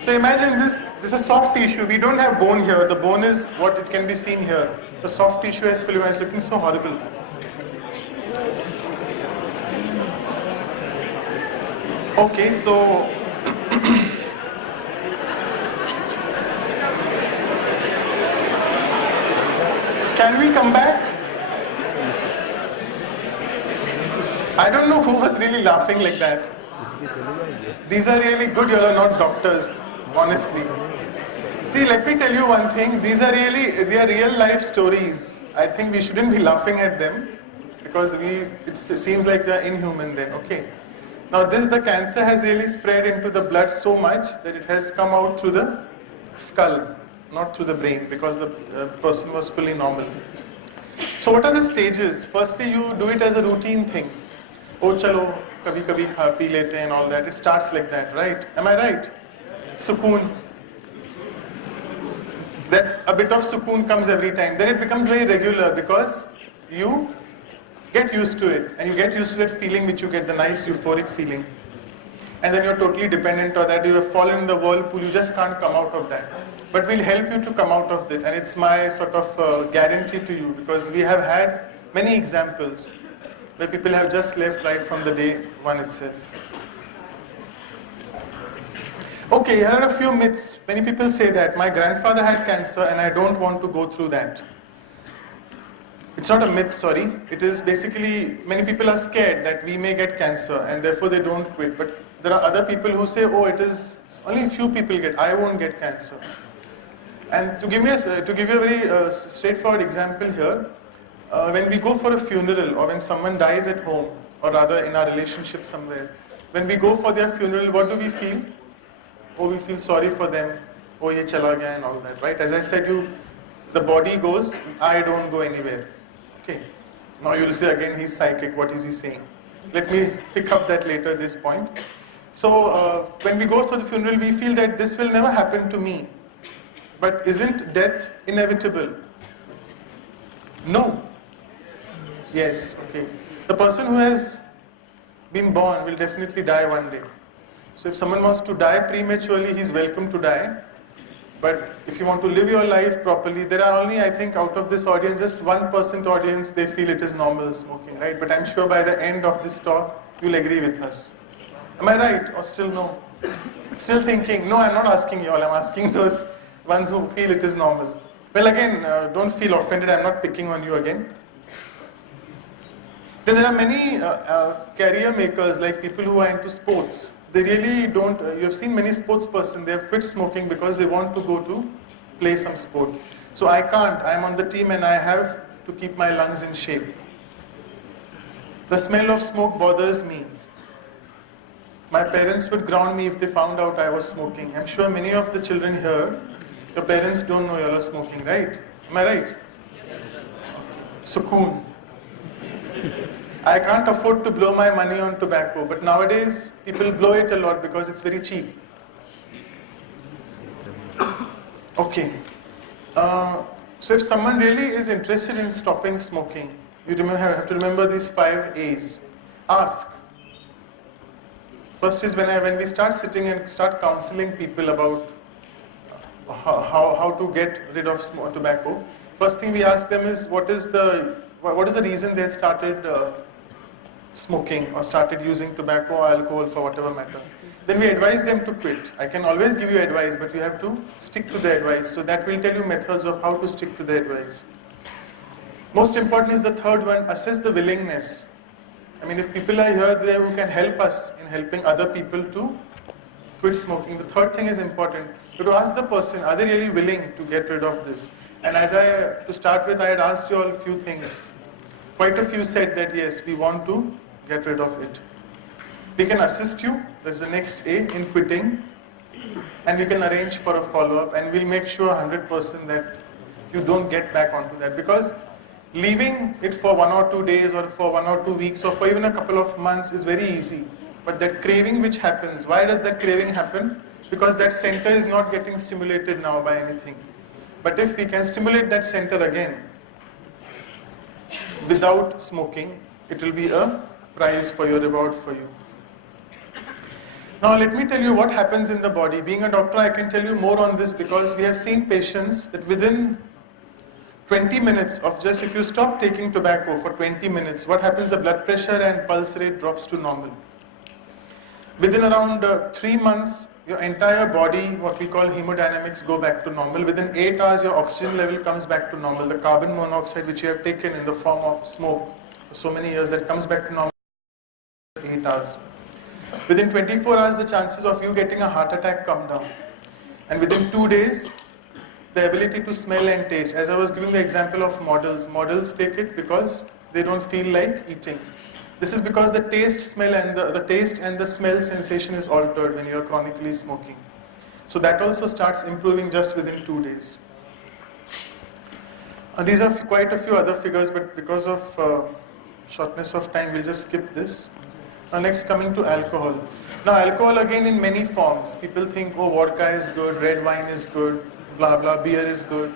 So imagine this is a soft tissue. We don't have bone here. The bone is what it can be seen here. The soft tissue is film. It's looking so horrible. Okay, so can we come back? I don't know who was really laughing like that. These are really good, you are not doctors, honestly. See, let me tell you one thing, they are real life stories. I think we shouldn't be laughing at them because it seems like we are inhuman then, okay. Now the cancer has really spread into the blood so much that it has come out through the skull, not through the brain, because the person was fully normal. So what are the stages? Firstly, you do it as a routine thing. Oh chalo, kabhi kabhi kha pee lete and all that. It starts like that, right? Am I right? Sukoon. That a bit of sukoon comes every time. Then it becomes very regular because you get used to it, and you get used to that feeling which you get, the nice euphoric feeling. And then you're totally dependent on that. You have fallen in the whirlpool, you just can't come out of that. But we'll help you to come out of it, and it's my sort of guarantee to you, because we have had many examples where people have just left right from the day one itself. Okay, here are a few myths. Many people say that my grandfather had cancer and I don't want to go through that. It's not a myth, sorry. It is basically, many people are scared that we may get cancer and therefore they don't quit. But there are other people who say, oh, it is only a few people get, I won't get cancer. And to give you a very straightforward example here, when we go for a funeral or when someone dies at home, or rather in our relationship somewhere, when we go for their funeral, what do we feel? Oh, we feel sorry for them. Oh, ye chala gaya and all that, right? As I said, the body goes, I don't go anywhere. Okay. Now you'll say again, he's psychic. What is he saying? Let me pick up that later, this point. So when we go for the funeral, we feel that this will never happen to me. But isn't death inevitable? No. Yes, okay. The person who has been born will definitely die one day. So if someone wants to die prematurely, he's welcome to die. But if you want to live your life properly, there are only, I think, out of this audience, just 1% audience, they feel it is normal smoking, right? But I'm sure by the end of this talk, you'll agree with us. Am I right? Or still no? Still thinking, no, I'm not asking you all, I'm asking those ones who feel it is normal. Well, again, don't feel offended, I'm not picking on you again. Then there are many career makers, like people who are into sports. They really don't, you have seen many sports persons, they have quit smoking because they want to go to play some sport. So I can't, I'm on the team and I have to keep my lungs in shape. The smell of smoke bothers me. My parents would ground me if they found out I was smoking. I'm sure many of the children here, your parents don't know you're smoking, right? Am I right? Sukoon. I can't afford to blow my money on tobacco, but nowadays people blow it a lot because it's very cheap. Okay. So if someone really is interested in stopping smoking, you have to remember these 5 A's. Ask. First is when we start sitting and start counseling people about how to get rid of tobacco, first thing we ask them is what is the reason they started smoking or started using tobacco or alcohol for whatever matter. Then we advise them to quit. I can always give you advice, but you have to stick to the advice. So that will tell you methods of how to stick to the advice. Most important is the third one, assess the willingness. I mean, if people are here there who can help us in helping other people to quit smoking, the third thing is important. To ask the person, are they really willing to get rid of this? And to start with, I had asked you all a few things. Quite a few said that yes, we want to get rid of it. We can assist you, that's the next A, in quitting, and we can arrange for a follow-up, and we'll make sure 100% that you don't get back onto that, because leaving it for 1 or 2 days or for 1 or 2 weeks or for even a couple of months is very easy. But that craving which happens, why does that craving happen? Because that center is not getting stimulated now by anything. But if we can stimulate that center again without smoking, it will be a prize for your reward for you. Now let me tell you what happens in the body. Being a doctor, I can tell you more on this because we have seen patients that within 20 minutes of just, if you stop taking tobacco for 20 minutes, what happens? The blood pressure and pulse rate drops to normal. Within around 3 months, your entire body, what we call hemodynamics, go back to normal. Within 8 hours, your oxygen level comes back to normal. The carbon monoxide which you have taken in the form of smoke for so many years, that comes back to normal in 8 hours. Within 24 hours, the chances of you getting a heart attack come down. And within 2 days, the ability to smell and taste. As I was giving the example of models take it because they don't feel like eating. This is because the taste, smell, and the taste and the smell sensation is altered when you are chronically smoking. So that also starts improving just within 2 days. These are quite a few other figures, but because of shortness of time, we'll just skip this. Now next, coming to alcohol. Now alcohol again in many forms. People think, oh, vodka is good, red wine is good, blah blah, beer is good.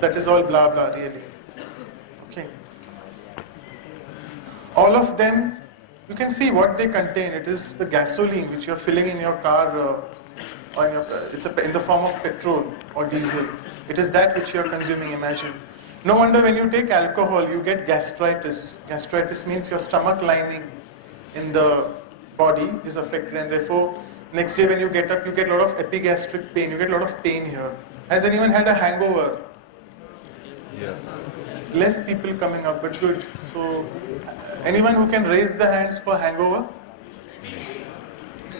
That is all blah blah really. Okay. All of them, you can see what they contain. It is the gasoline which you are filling in your car, or in your, in the form of petrol or diesel. It is that which you are consuming, imagine. No wonder when you take alcohol, you get gastritis. Gastritis means your stomach lining in the body is affected, and therefore next day when you get up, you get a lot of epigastric pain. You get a lot of pain here. Has anyone had a hangover? Yes. Less people coming up, but good. So, anyone who can raise the hands for hangover?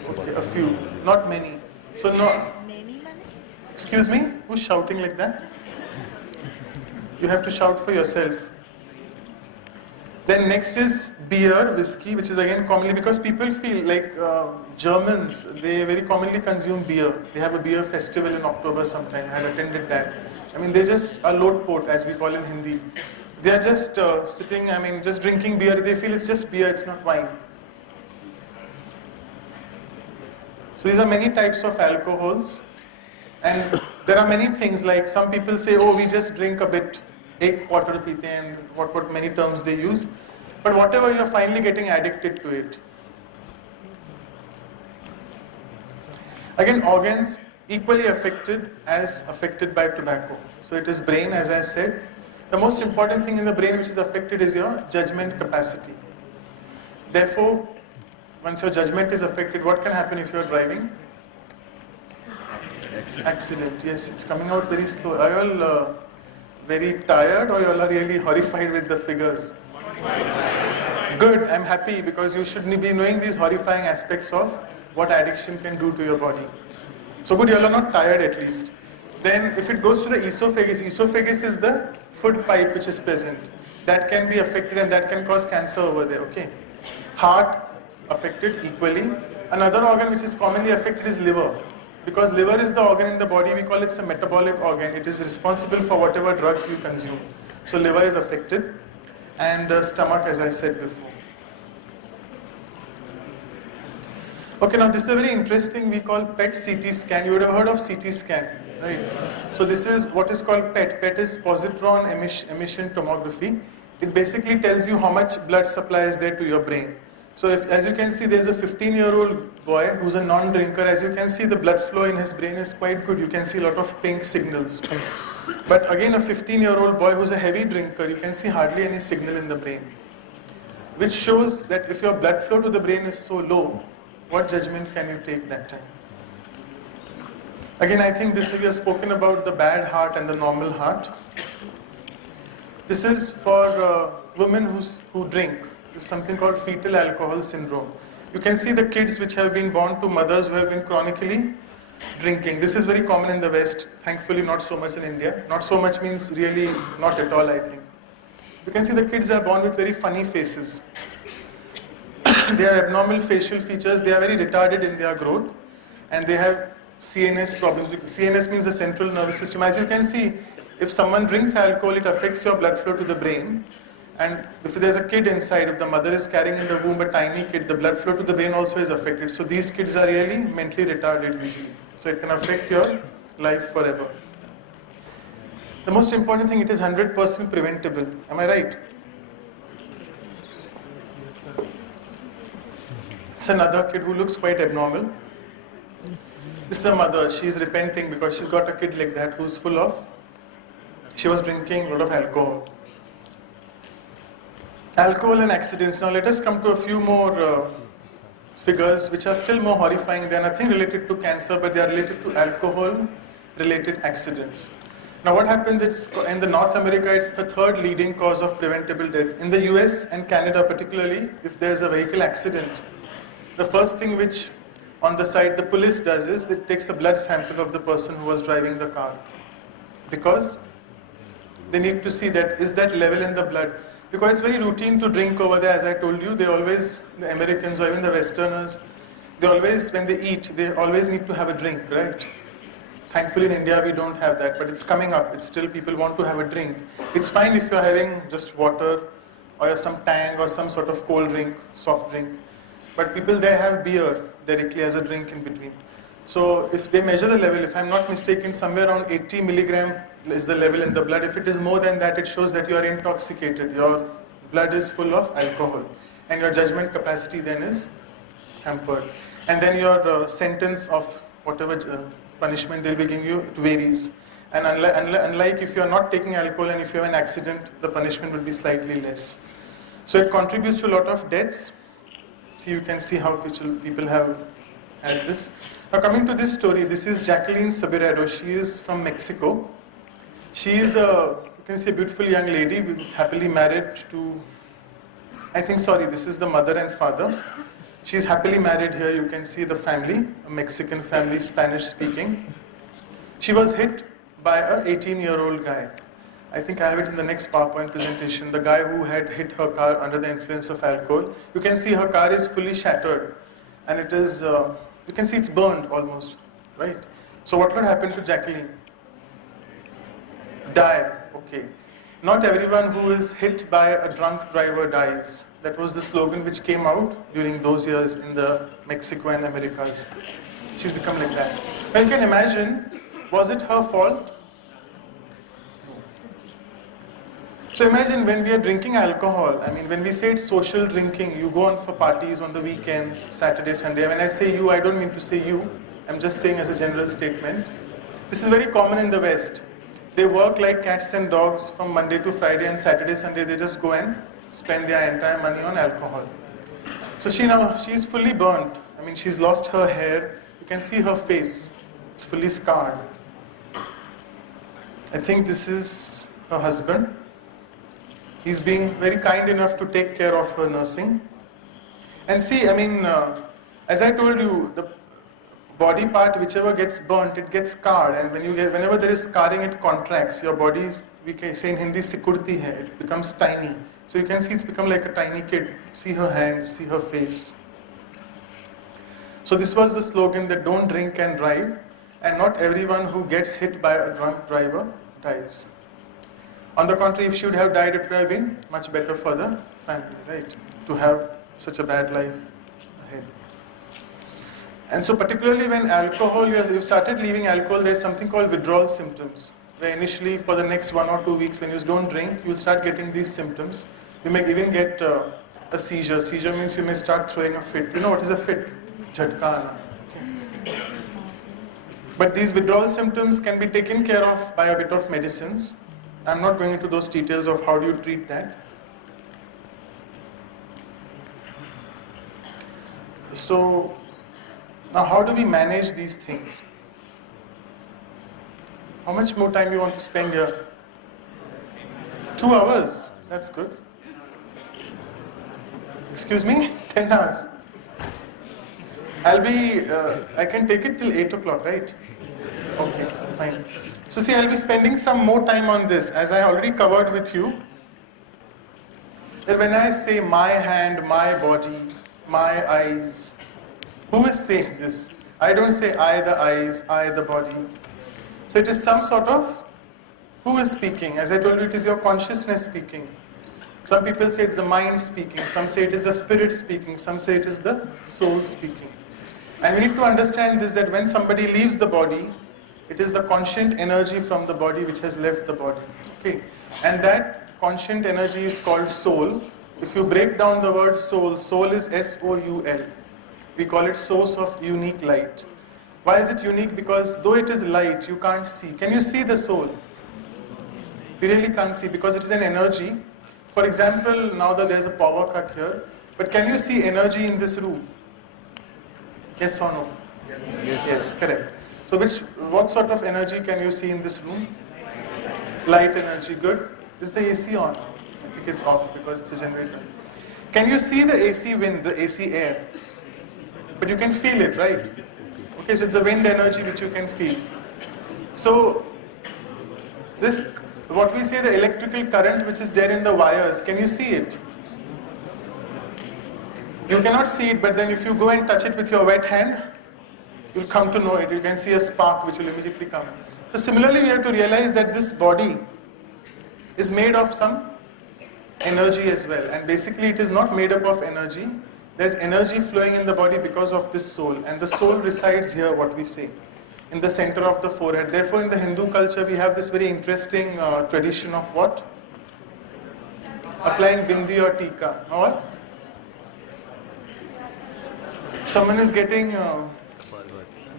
Okay, a few, not many. So, no. Excuse me? Who's shouting like that? You have to shout for yourself. Then next is beer, whiskey, which is again commonly, because people feel like Germans, they very commonly consume beer. They have a beer festival in October sometime. I had attended that. I mean, they just are lotpot, as we call in Hindi. They are just sitting, I mean, just drinking beer. They feel it's just beer, it's not wine. So these are many types of alcohols. And there are many things, like some people say, oh, we just drink a bit, ek water peete, and what many terms they use. But whatever, you're finally getting addicted to it. Again, organs equally affected as affected by tobacco. So it is brain, as I said. The most important thing in the brain which is affected is your judgment capacity. Therefore, once your judgment is affected, what can happen if you're driving? Accident. Yes, it's coming out very slow. Are you all very tired, or you all are really horrified with the figures? Good, I'm happy, because you should be knowing these horrifying aspects of what addiction can do to your body. So good, you all are not tired at least. Then if it goes to the esophagus is the food pipe which is present. That can be affected, and that can cause cancer over there, okay? Heart affected equally. Another organ which is commonly affected is liver. Because liver is the organ in the body, we call it a metabolic organ. It is responsible for whatever drugs you consume. So liver is affected, and stomach, as I said before. Okay, now this is a very interesting, we call PET CT scan. You would have heard of CT scan, right? So this is what is called PET. PET is positron emission tomography. It basically tells you how much blood supply is there to your brain. So if, as you can see, there's a 15-year-old boy who's a non-drinker. As you can see, the blood flow in his brain is quite good. You can see a lot of pink signals. But again, a 15-year-old boy who's a heavy drinker, you can see hardly any signal in the brain. Which shows that if your blood flow to the brain is so low, what judgment can you take that time? Again, I think this we have spoken about the bad heart and the normal heart. This is for women who drink. This is something called fetal alcohol syndrome. You can see the kids which have been born to mothers who have been chronically drinking. This is very common in the West, thankfully not so much in India. Not so much means really not at all, I think. You can see the kids are born with very funny faces. They have abnormal facial features, they are very retarded in their growth, and they have CNS problems. CNS means the central nervous system. As you can see, if someone drinks alcohol, it affects your blood flow to the brain. And if there's a kid inside, if the mother is carrying in the womb a tiny kid, the blood flow to the brain also is affected. So these kids are really mentally retarded usually. So it can affect your life forever. The most important thing, it is 100% preventable. Am I right? It's another kid who looks quite abnormal. This is a mother. She is repenting because she's got a kid like that who's full of, she was drinking a lot of alcohol. Alcohol and accidents. Now let us come to a few more figures which are still more horrifying. They are nothing related to cancer, but they are related to alcohol-related accidents. Now what happens, it's in the North America, it's the third leading cause of preventable death. In the US and Canada particularly, if there's a vehicle accident, the first thing which on the side the police does is it takes a blood sample of the person who was driving the car. Because they need to see that, is that level in the blood. Because it's very routine to drink over there, as I told you. They always, the Americans or even the Westerners, they always, when they eat, they always need to have a drink, right? Thankfully in India we don't have that, but it's coming up. It's still people want to have a drink. It's fine if you're having just water or some Tang or some sort of cold drink, soft drink. But people there have beer directly as a drink in between. So if they measure the level, if I'm not mistaken, somewhere around 80 milligram is the level in the blood. If it is more than that, it shows that you are intoxicated. Your blood is full of alcohol. And your judgment capacity then is hampered. And then your sentence of whatever punishment they'll be giving you, it varies. And unlike if you are not taking alcohol and if you have an accident, the punishment will be slightly less. So it contributes to a lot of deaths. So you can see how people have had this. Now coming to this story, this is Jacqueline Sabirado. She is from Mexico. She is you can see a beautiful young lady, happily married to, this is the mother and father. She is happily married here. You can see the family, a Mexican family, Spanish speaking. She was hit by an 18-year-old guy. I think I have it in the next PowerPoint presentation. The guy who had hit her car under the influence of alcohol. You can see her car is fully shattered. And it is, you can see it's burned almost, right? So what could happen to Jacqueline? Die, okay. Not everyone who is hit by a drunk driver dies. That was the slogan which came out during those years in the Mexico and Americas. She's become like that. Well, you can imagine, was it her fault? So imagine when we are drinking alcohol, I mean when we say it's social drinking, you go on for parties on the weekends, Saturday, Sunday. When I say you, I don't mean to say you. I'm just saying as a general statement. This is very common in the West. They work like cats and dogs from Monday to Friday, and Saturday, Sunday they just go and spend their entire money on alcohol. So she's fully burnt. I mean she's lost her hair. You can see her face. It's fully scarred. I think this is her husband. He's being very kind enough to take care of her nursing. And see, I mean, as I told you, the body part, whichever gets burnt, it gets scarred. And whenever there is scarring, it contracts. Your body, we can say in Hindi, sikurti hai. It becomes tiny. So you can see it's become like a tiny kid. See her hands, see her face. So this was the slogan that don't drink and drive. And not everyone who gets hit by a drunk driver dies. On the contrary, if she would have died, it would have been much better for the family, right? To have such a bad life ahead. And so particularly when alcohol, you've started leaving alcohol, there's something called withdrawal symptoms. Where initially for the next 1 or 2 weeks when you don't drink, you'll start getting these symptoms. You may even get a seizure. Seizure means you may start throwing a fit. You know what is a fit? Jhatka aana. Okay. But these withdrawal symptoms can be taken care of by a bit of medicines. I'm not going into those details of how do you treat that. So, now how do we manage these things? How much more time you want to spend here? 2 hours. That's good. Excuse me? 10 hours. I can take it till 8 o'clock, right? Okay, fine. So see, I'll be spending some more time on this, as I already covered with you. That when I say my hand, my body, my eyes, who is saying this? I don't say I the eyes, I the body. So it is some sort of, who is speaking? As I told you, it is your consciousness speaking. Some people say it's the mind speaking, some say it is the spirit speaking, some say it is the soul speaking. And we need to understand this, that when somebody leaves the body, it is the conscient energy from the body which has left the body. Okay? And that conscient energy is called soul. If you break down the word soul, soul is S-O-U-L. We call it source of unique light. Why is it unique? Because though it is light, you can't see. Can you see the soul? We really can't see because it is an energy. For example, now that there's a power cut here, but can you see energy in this room? Yes or no? Yes, correct. So what sort of energy can you see in this room? Light energy, good. Is the AC on? I think it's off because it's a generator. Can you see the AC wind, the AC air? But you can feel it, right? Okay, so it's the wind energy which you can feel. So this what we say, the electrical current which is there in the wires, can you see it? You cannot see it, but then if you go and touch it with your wet hand, you'll come to know it. You can see a spark which will immediately come. So similarly, we have to realize that this body is made of some energy as well. And basically, it is not made up of energy. There's energy flowing in the body because of this soul. And the soul resides here, what we say, in the center of the forehead. Therefore, in the Hindu culture, we have this very interesting tradition of what? Applying bindi or tika. Or someone is getting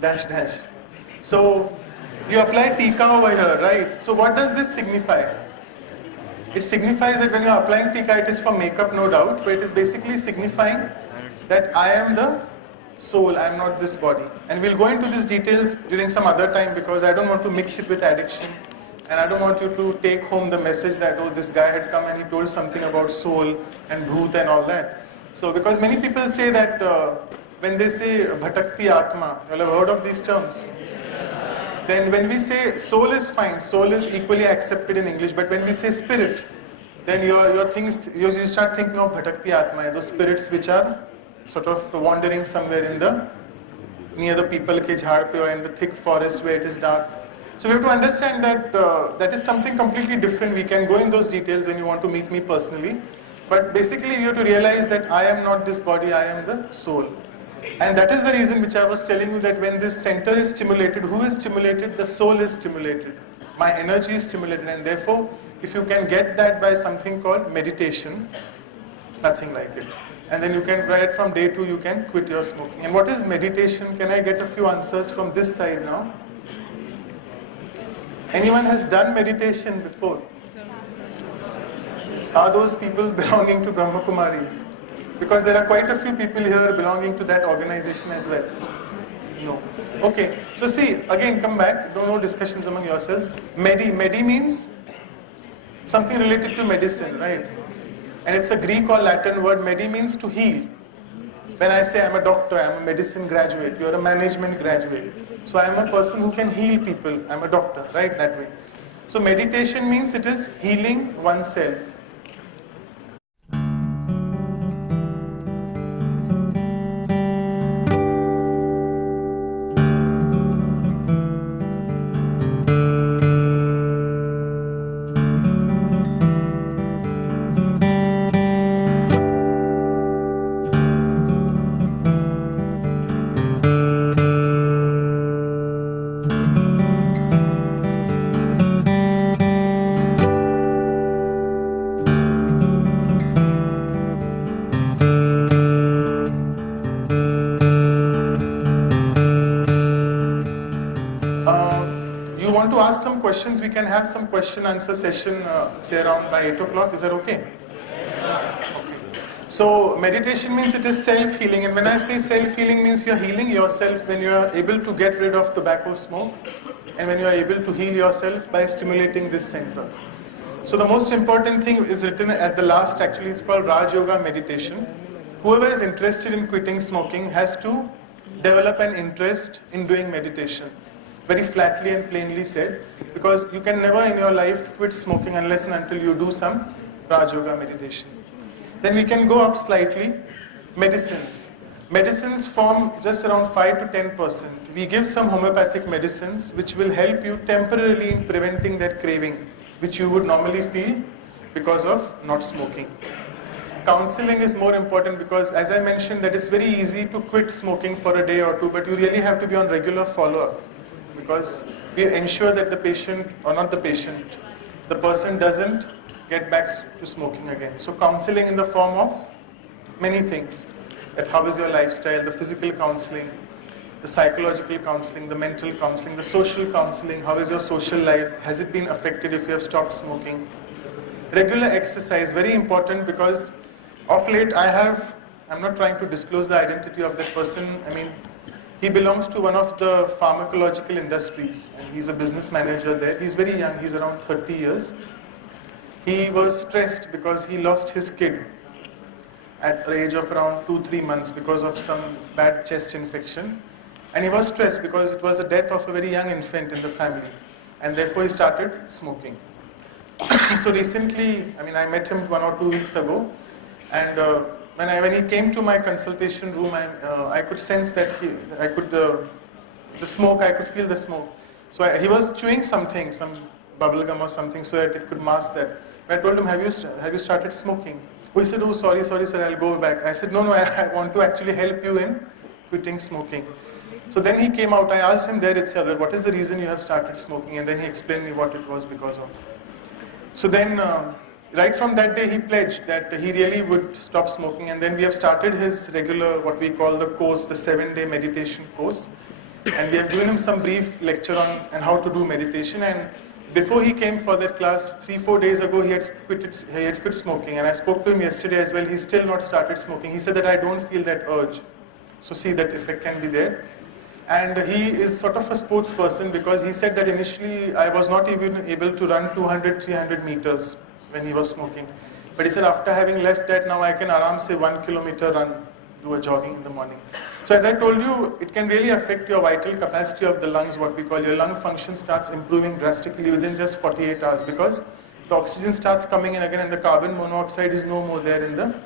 dash dash. So you apply tika over here, right? So what does this signify? It signifies that when you are applying tika, it is for makeup, no doubt, but it is basically signifying that I am the soul, I am not this body. And we'll go into these details during some other time because I don't want to mix it with addiction. And I don't want you to take home the message that, oh, this guy had come and he told something about soul and bhoot and all that. So because many people say that when they say bhatakti atma, you all have heard of these terms? Then when we say soul is fine, soul is equally accepted in English, but when we say spirit, then you start thinking of bhatakti atma, those spirits which are sort of wandering somewhere in near the people ke jhaad pe or in the thick forest where it is dark. So we have to understand that that is something completely different. We can go in those details when you want to meet me personally. But basically you have to realize that I am not this body, I am the soul. And that is the reason which I was telling you that when this center is stimulated, who is stimulated? The soul is stimulated. My energy is stimulated, and therefore, if you can get that by something called meditation, nothing like it. And then you can try it from day 2, you can quit your smoking. And what is meditation? Can I get a few answers from this side now? Anyone has done meditation before? Are those people belonging to Brahma Kumaris? Because there are quite a few people here belonging to that organization as well. No. Okay. So see, again, come back. No discussions among yourselves. Medi means something related to medicine, right? And it's a Greek or Latin word. Medi means to heal. When I say I'm a doctor, I'm a medicine graduate, you're a management graduate. So I'm a person who can heal people. I'm a doctor, right? That way. So meditation means it is healing oneself. Questions, we can have some question answer session say around by 8 o'clock. Is that okay? Okay. So meditation means it is self-healing, and when I say self-healing means you are healing yourself when you are able to get rid of tobacco smoke and when you are able to heal yourself by stimulating this center. So the most important thing is written at the last, actually it's called Raj Yoga meditation. Whoever is interested in quitting smoking has to develop an interest in doing meditation. Very flatly and plainly said, because you can never in your life quit smoking unless and until you do some Raj Yoga meditation. Then we can go up slightly. Medicines. Medicines form just around 5 to 10%. We give some homeopathic medicines which will help you temporarily in preventing that craving which you would normally feel because of not smoking. Counseling is more important because, as I mentioned, that it's very easy to quit smoking for a day or two, but you really have to be on regular follow-up. Because we ensure that the patient, or not the patient, the person doesn't get back to smoking again. So counseling in the form of many things. That how is your lifestyle, the physical counseling, the psychological counseling, the mental counseling, the social counseling, how is your social life, has it been affected if you have stopped smoking. Regular exercise, very important, because of late I'm not trying to disclose the identity of that person. I mean, he belongs to one of the pharmacological industries and he's a business manager there. He's very young, he's around 30 years. He was stressed because he lost his kid at the age of around 2-3 months because of some bad chest infection. And he was stressed because it was the death of a very young infant in the family. And therefore he started smoking. So recently, I mean, I met him 1 or 2 weeks ago, and when he came to my consultation room, I could sense that the smoke, I could feel the smoke. So he was chewing something, some bubble gum or something, so that it could mask that. I told him, have you started smoking? Oh, he said, oh, sorry, sir, I'll go back. I said, no, I want to actually help you in quitting smoking. So then he came out, I asked him there itself, that what is the reason you have started smoking? And then he explained me what it was because of. So then, right from that day, he pledged that he really would stop smoking. And then we have started his regular, what we call the course, the 7-day meditation course. And we have given him some brief lecture on how to do meditation. And before he came for that class, 3-4 days ago, he had quit smoking. And I spoke to him yesterday as well. He's still not started smoking. He said that I don't feel that urge. So see, that effect can be there. And he is sort of a sports person because he said that initially I was not even able to run 200, 300 meters when he was smoking. But he said after having left that, now I can say 1 kilometer run, do a jogging in the morning. So as I told you, it can really affect your vital capacity of the lungs, what we call your lung function starts improving drastically within just 48 hours because the oxygen starts coming in again and the carbon monoxide is no more there in the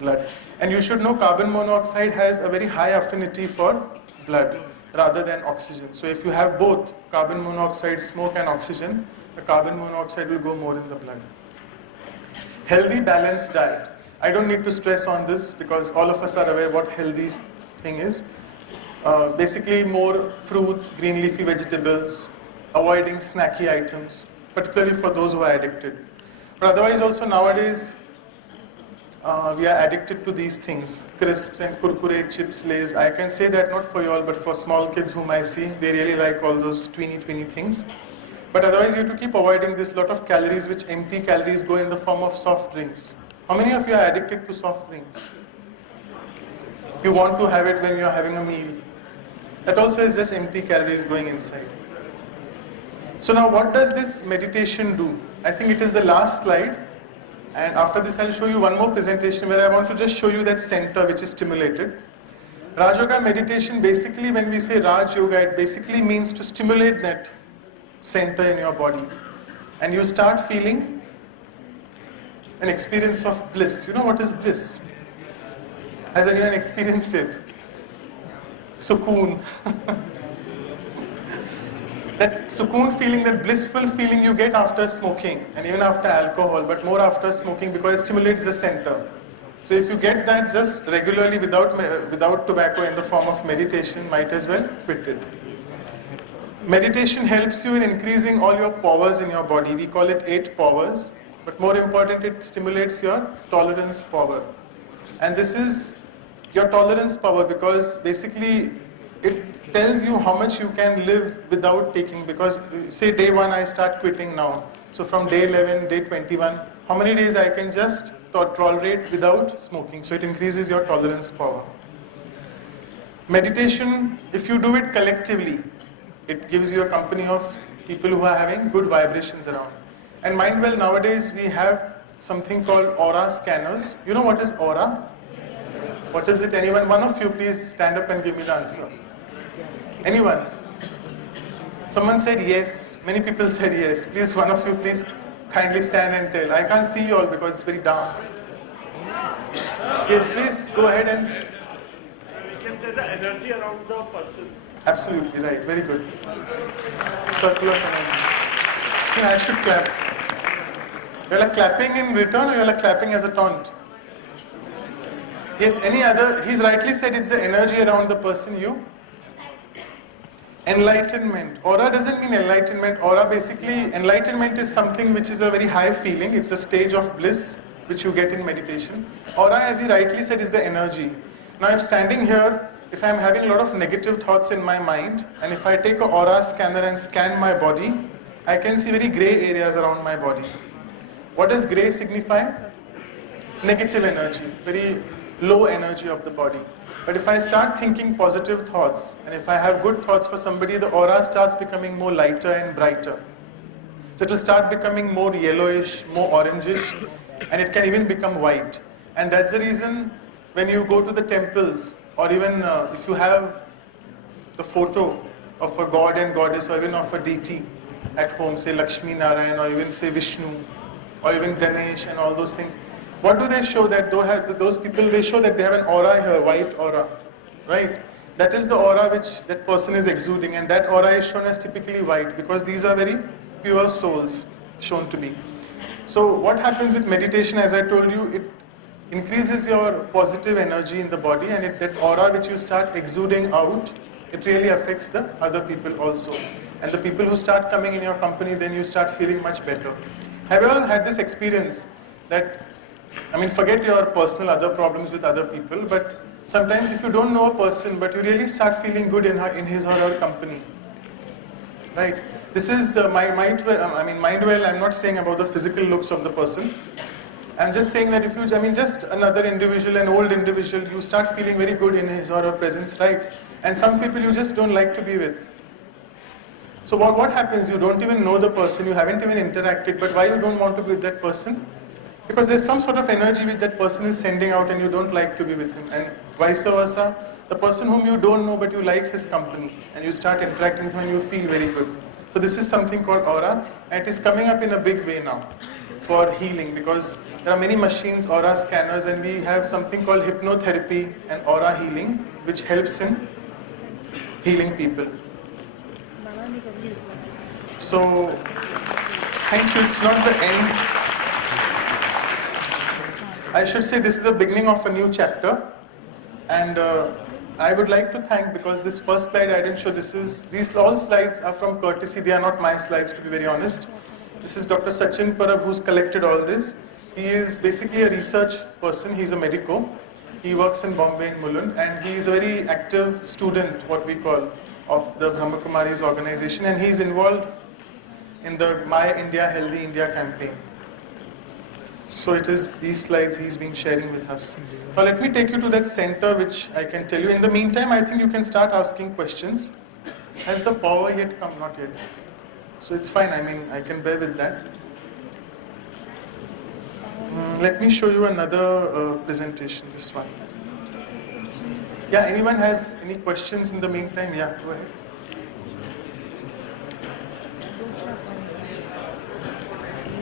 blood. And you should know carbon monoxide has a very high affinity for blood rather than oxygen. So if you have both carbon monoxide, smoke and oxygen, the carbon monoxide will go more in the blood. Healthy, balanced diet. I don't need to stress on this because all of us are aware what healthy thing is. Basically more fruits, green leafy vegetables, avoiding snacky items, particularly for those who are addicted. But otherwise also nowadays, we are addicted to these things, crisps and kurkure, chips, lays. I can say that not for you all, but for small kids whom I see, they really like all those tweeny things. But otherwise you have to keep avoiding this lot of calories, which empty calories go in the form of soft drinks. How many of you are addicted to soft drinks? You want to have it when you are having a meal. That also is just empty calories going inside. So now what does this meditation do? I think it is the last slide. And after this, I'll show you one more presentation where I want to just show you that center which is stimulated. Raj Yoga meditation, basically when we say Raj Yoga, it basically means to stimulate that center in your body. And you start feeling an experience of bliss. You know what is bliss? Has anyone experienced it? Sukoon. That sukoon feeling, that blissful feeling you get after smoking and even after alcohol, but more after smoking because it stimulates the center. So if you get that just regularly without tobacco in the form of meditation, might as well quit it. Meditation helps you in increasing all your powers in your body. We call it 8 powers, but more important, it stimulates your tolerance power. And this is your tolerance power because basically it tells you how much you can live without taking, because say day 1 I start quitting now. So from day 11, day 21, how many days I can just tolerate without smoking. So it increases your tolerance power. Meditation, if you do it collectively, it gives you a company of people who are having good vibrations around. And mind well, nowadays we have something called aura scanners. You know what is aura? What is it? Anyone? One of you please stand up and give me the answer. Anyone? Someone said yes. Many people said yes. Please, one of you, please kindly stand and tell. I can't see you all because it's very dark. Yes, please go ahead and. We can say the energy around the person. Absolutely right. Very good. Circular energy. Yeah, I should clap. You all are clapping in return or you all are clapping as a taunt? Yes, any other? He's rightly said it's the energy around the person you. Enlightenment. Aura doesn't mean enlightenment. Aura basically, enlightenment is something which is a very high feeling. It's a stage of bliss which you get in meditation. Aura, as he rightly said, is the energy. Now if standing here, if I'm having a lot of negative thoughts in my mind, and if I take an aura scanner and scan my body, I can see very grey areas around my body. What does grey signify? Negative energy, very low energy of the body. But if I start thinking positive thoughts, and if I have good thoughts for somebody, the aura starts becoming more lighter and brighter. So it will start becoming more yellowish, more orangish, and it can even become white. And that's the reason when you go to the temples, or even if you have the photo of a god and goddess, or even of a deity, at home, say Lakshmi Narayan, or even say Vishnu, or even Ganesh and all those things, what do they show? That those people, they show that they have an aura here, white aura, right? That is the aura which that person is exuding, and that aura is shown as typically white because these are very pure souls shown to be. So what happens with meditation, as I told you, it increases your positive energy in the body, and that aura which you start exuding out, it really affects the other people also. And the people who start coming in your company, then you start feeling much better. Have you all had this experience that, I mean, forget your personal other problems with other people, but sometimes if you don't know a person, but you really start feeling good in his or her company, right? This is Mindwell, I'm not saying about the physical looks of the person. I'm just saying that if you, just another individual, an old individual, you start feeling very good in his or her presence, right? And some people you just don't like to be with. So what happens? You don't even know the person, you haven't even interacted, but why you don't want to be with that person? Because there's some sort of energy which that person is sending out and you don't like to be with him. And vice versa, the person whom you don't know but you like his company, and you start interacting with him and you feel very good. So this is something called aura, and it is coming up in a big way now for healing, because there are many machines, aura scanners, and we have something called hypnotherapy and aura healing, which helps in healing people. So, thank you. It's not the end. I should say this is the beginning of a new chapter, and I would like to thank, because this first slide I didn't show, these all slides are from courtesy, they are not my slides, to be very honest. This is Dr. Sachin Parab who's collected all this. He is basically a research person, he's a medico. He works in Bombay in Mulund, and he is a very active student, what we call, of the Brahma Kumaris organization, and he is involved in the My India Healthy India campaign. So it is these slides he's been sharing with us. Now let me take you to that center which I can tell you. In the meantime, I think you can start asking questions. Has the power yet come? Not yet. So it's fine, I can bear with that. Let me show you another presentation, this one. Yeah, anyone has any questions in the meantime? Yeah, go ahead.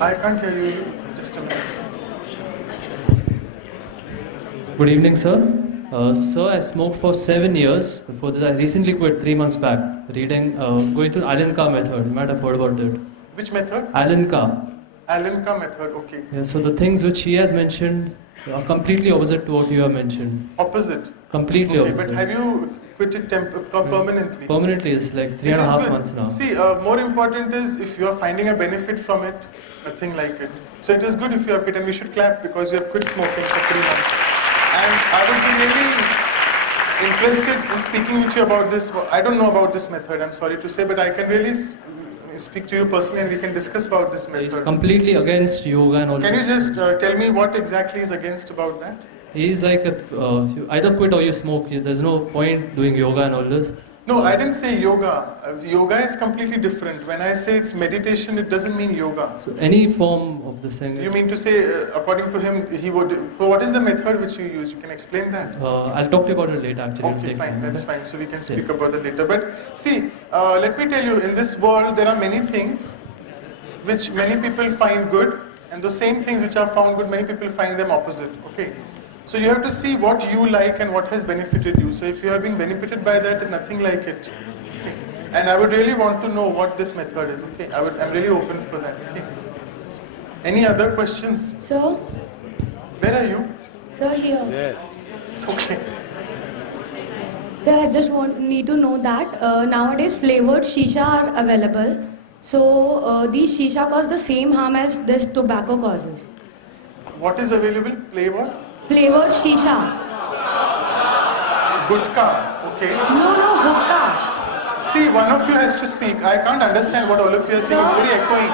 I can't hear you. Just a minute. Good evening, sir. Sir, I smoked for 7 years. Before this, I recently quit 3 months back. Going through Allen Carr method. You might have heard about it. Which method? Allen Carr. Allen Carr method, okay. Yeah, so the things which he has mentioned are completely opposite to what you have mentioned. Opposite? Completely okay, opposite. But have you quit it permanently? Permanently is like 3.5 months now. See, more important is if you are finding a benefit from it, nothing like it. So it is good if you have quit, and we should clap because you have quit smoking for 3 months. And I would be really interested in speaking with you about this. I don't know about this method, I'm sorry to say, but I can really speak to you personally and we can discuss about this method. He's completely against yoga and all Can this. you just tell me what exactly is against about that? He's like, you either quit or you smoke. There's no point doing yoga and all this. No, I didn't say yoga. Yoga is completely different. When I say it's meditation, it doesn't mean yoga. So any form of this thing. You mean to say, according to him, he would... So what is the method which you use? You can explain that. I'll talk to you about it later, actually. Okay, fine. That's fine. So we can speak about it later. But see, let me tell you, in this world, there are many things which many people find good, and the same things which are found good, many people find them opposite. Okay. So you have to see what you like and what has benefited you. So if you have been benefited by that, then nothing like it. Okay. And I would really want to know what this method is. Okay. I'm really open for that. Okay. Any other questions? Sir? Where are you? Sir, here. Yeah. Okay. Sir, I just need to know that nowadays flavored shisha are available. So these shisha cause the same harm as this tobacco causes. What is available? Flavor? Flavored shisha. Gutka. Okay. No, hookah. See, one of you has to speak. I can't understand what all of you are saying. It's very echoing.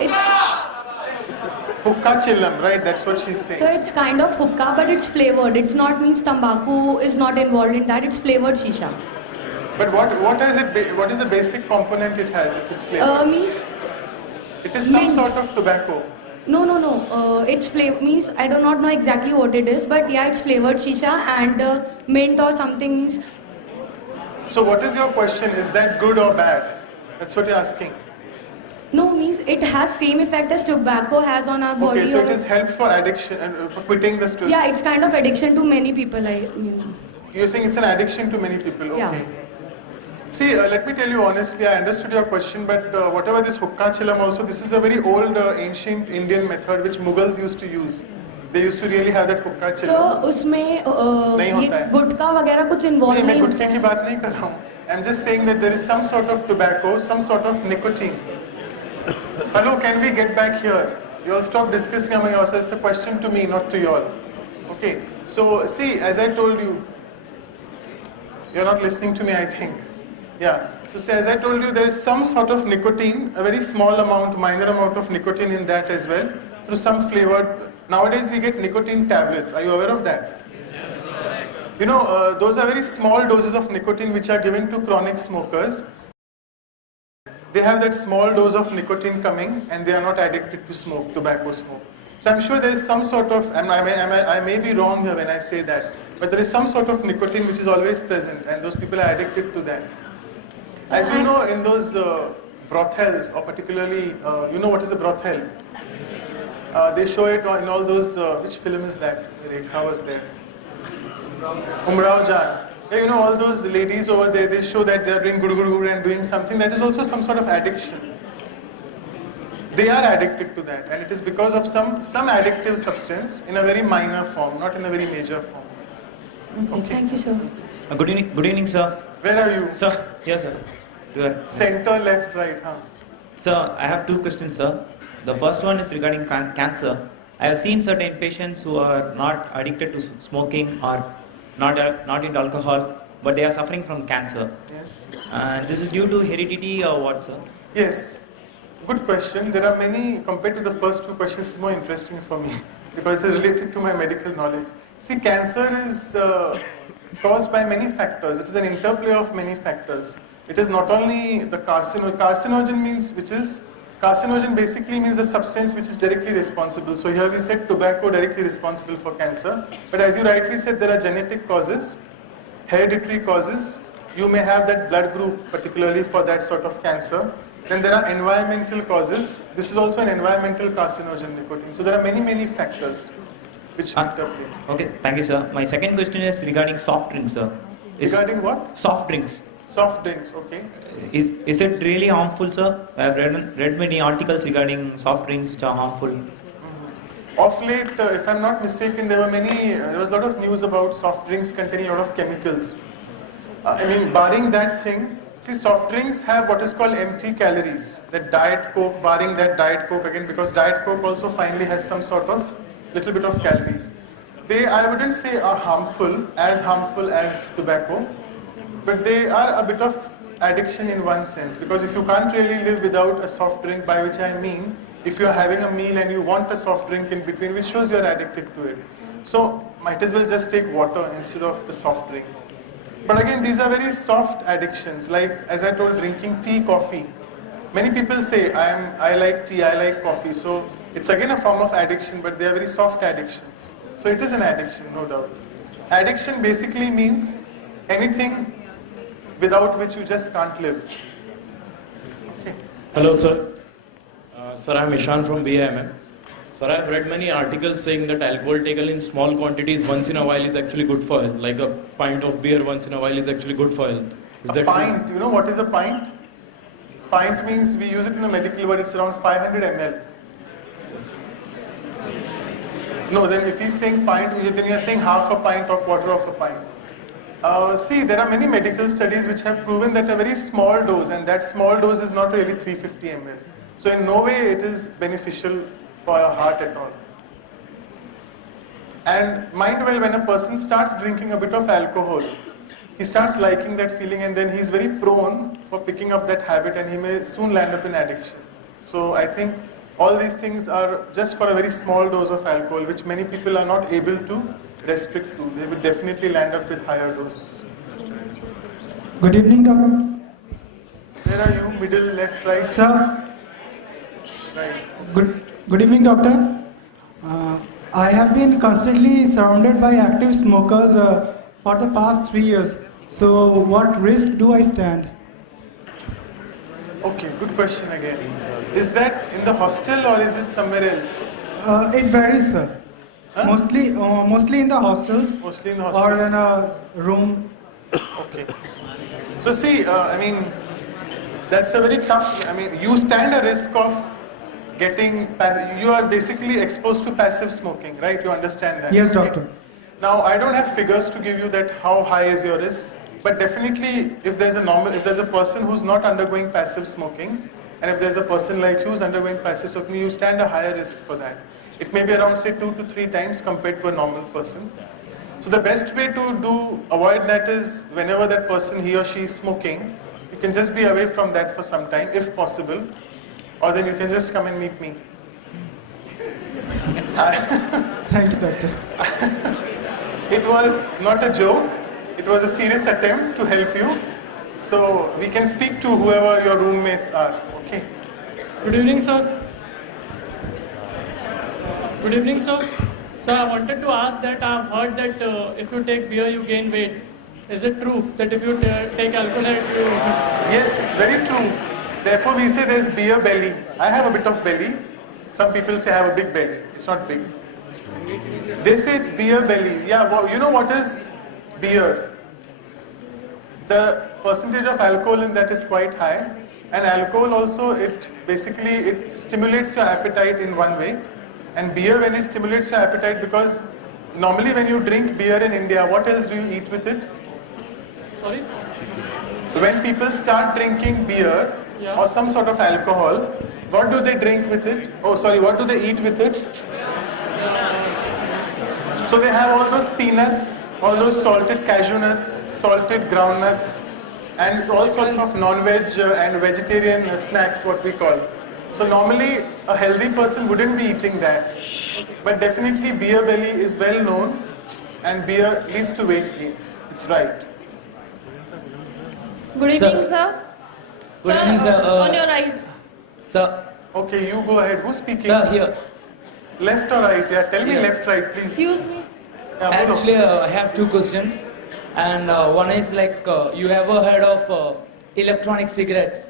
It's Hookah chillam, right? That's what she's saying. so it's kind of hookah, but it's flavored. It's not means tobacco is not involved in that. It's flavored shisha. But what is it? What is the basic component it has if it's flavored? Means It is some mint. sort of tobacco. No. It's flavor means I do not know exactly what it is, but yeah, it's flavored shisha and mint or something means. So what is your question? Is that good or bad? That's what you're asking. means it has same effect as tobacco has on our body. Okay, so it or- is help for addiction and for quitting the still. Yeah, it's kind of addiction to many people. I mean, You're saying it's an addiction to many people. Okay. Yeah. See, let me tell you honestly, I understood your question, but whatever this hukka chilam also, this is a very old ancient Indian method which Mughals used to use. They used to really have that hukka so chilam. उसमें नहीं ये होता है। गुटखा वगैरह कुछ नहीं, involve मैं नहीं गुटखे होता की है। बात नहीं कर रहा हूँ. I'm just saying that there is some sort of tobacco, some sort of nicotine. Hello, can we get back here? You all stop discussing among yourselves. It's a question to me, not to you all. Okay. So see, as I told you, you're not listening to me, I think. Yeah. So see, as I told you, there is some sort of nicotine, a very small amount, minor amount of nicotine in that as well, through some flavored. Nowadays we get nicotine tablets. Are you aware of that? You know, those are very small doses of nicotine which are given to chronic smokers. They have that small dose of nicotine coming and they are not addicted to smoke, tobacco smoke. So I'm sure there is some sort of, and I may be wrong here when I say that, but there is some sort of nicotine which is always present and those people are addicted to that. As you know, in those brothels, or particularly, you know what is a brothel? They show it in all those, which film is that? Rekha was there. Umrao Jan. Yeah, you know, all those ladies over there, they show that they are doing guru and doing something. That is also some sort of addiction. They are addicted to that, and it is because of some addictive substance in a very minor form, not in a very major form. Okay, thank you, sir. Good evening, sir. Where are you? Sir, yes, sir. Good. Center, left, right, huh? Sir, I have two questions, sir. The first one is regarding cancer. I have seen certain patients who are not addicted to smoking or not into alcohol, but they are suffering from cancer. Yes. And this is due to heredity or what, sir? Yes. Good question. There are many, compared to the first two questions, it's more interesting for me because it's related to my medical knowledge. See, cancer is caused by many factors. It is an interplay of many factors. It is not only the carcinogen means, carcinogen basically means a substance which is directly responsible. So here we said tobacco directly responsible for cancer. But as you rightly said, there are genetic causes, hereditary causes. You may have that blood group particularly for that sort of cancer. Then there are environmental causes. This is also an environmental carcinogen, nicotine. So there are many factors which interplay. Okay, thank you, sir. My second question is regarding soft drinks, sir. Regarding what? Soft drinks. Soft drinks, okay. Is it really harmful, sir? I have read many articles regarding soft drinks which are harmful. Of late, if I'm not mistaken, there was a lot of news about soft drinks containing a lot of chemicals. I mean, barring that thing, see, soft drinks have what is called empty calories. That Diet Coke, barring that Diet Coke again, because Diet Coke also finally has some sort of little bit of calories. They, I wouldn't say are harmful as tobacco, but they are a bit of addiction in one sense, because if you can't really live without a soft drink, by which I mean, if you are having a meal and you want a soft drink in between, which shows you are addicted to it. So, might as well just take water instead of the soft drink. But again, these are very soft addictions, like as I told, drinking tea, coffee. Many people say, I like tea, I like coffee, so it's again a form of addiction, but they are very soft addictions. So it is an addiction, no doubt. Addiction basically means anything without which you just can't live. Okay. Hello, sir. Sir, I am Ishan from BIMM. Sir, I have read many articles saying that alcohol taken in small quantities once in a while is actually good for health. Like a pint of beer once in a while is actually good for health. Is A that pint, you know what is a pint? Pint means, we use it in the medical word, it's around 500 ml. No, then if he's saying pint, then you're saying half a pint or quarter of a pint. See, there are many medical studies which have proven that a very small dose, and that small dose is not really 350 ml. So in no way it is beneficial for your heart at all. And mind well, when a person starts drinking a bit of alcohol, he starts liking that feeling, and then he's very prone for picking up that habit, and he may soon land up in addiction. So I think all these things are just for a very small dose of alcohol, which many people are not able to restrict to. They will definitely land up with higher doses. Good evening, doctor. Where are you? Middle, left, right? Sir, Right. good evening, doctor. I have been constantly surrounded by active smokers for the past 3 years. So, what risk do I stand? Okay, good question again. Is that in the hostel or is it somewhere else? It varies, sir. Huh? Mostly in the hostels. Mostly in the hostel. Or in a room. Okay. So see, I mean, that's a very tough, I mean, you stand a risk of getting, you are basically exposed to passive smoking, right? You understand that? Yes, okay? doctor. Now, I don't have figures to give you that how high is your risk, but definitely if there's a person who's not undergoing passive smoking, and if there's a person like you who's undergoing passive smoking, you stand a higher risk for that. It may be around say 2 to 3 times compared to a normal person. So the best way to avoid that is whenever that person, he or she is smoking, you can just be away from that for some time if possible, or then you can just come and meet me. Thank you, doctor. It was not a joke, it was a serious attempt to help you. So we can speak to whoever your roommates are, okay? Good evening, sir. Good evening, sir. Sir, I wanted to ask that I've heard that if you take beer, you gain weight. Is it true that if you take alcohol, you... Yes, it's very true. Therefore, we say there's beer belly. I have a bit of belly. Some people say I have a big belly. It's not big. They say it's beer belly. Yeah, well, you know what is beer? The percentage of alcohol in that is quite high. And alcohol also, it stimulates your appetite in one way. And beer, when it stimulates your appetite, because normally when you drink beer in India, what else do you eat with it? Sorry? When people start drinking beer or some sort of alcohol, what do they drink with it? Oh, sorry, what do they eat with it? So they have all those peanuts, all those salted cashew nuts, salted groundnuts, and all sorts of non-veg and vegetarian snacks, what we call. So normally a healthy person wouldn't be eating that. But definitely beer belly is well known and beer leads to weight gain. It's right. Good evening, sir. Good evening, sir. On your right. Sir. Okay, you go ahead. Who's speaking? Sir, here. Left or right? Yeah, tell me Here. left, right, please. Excuse me. Yeah, Actually, I have 2 questions. And one is like, you ever heard of electronic cigarettes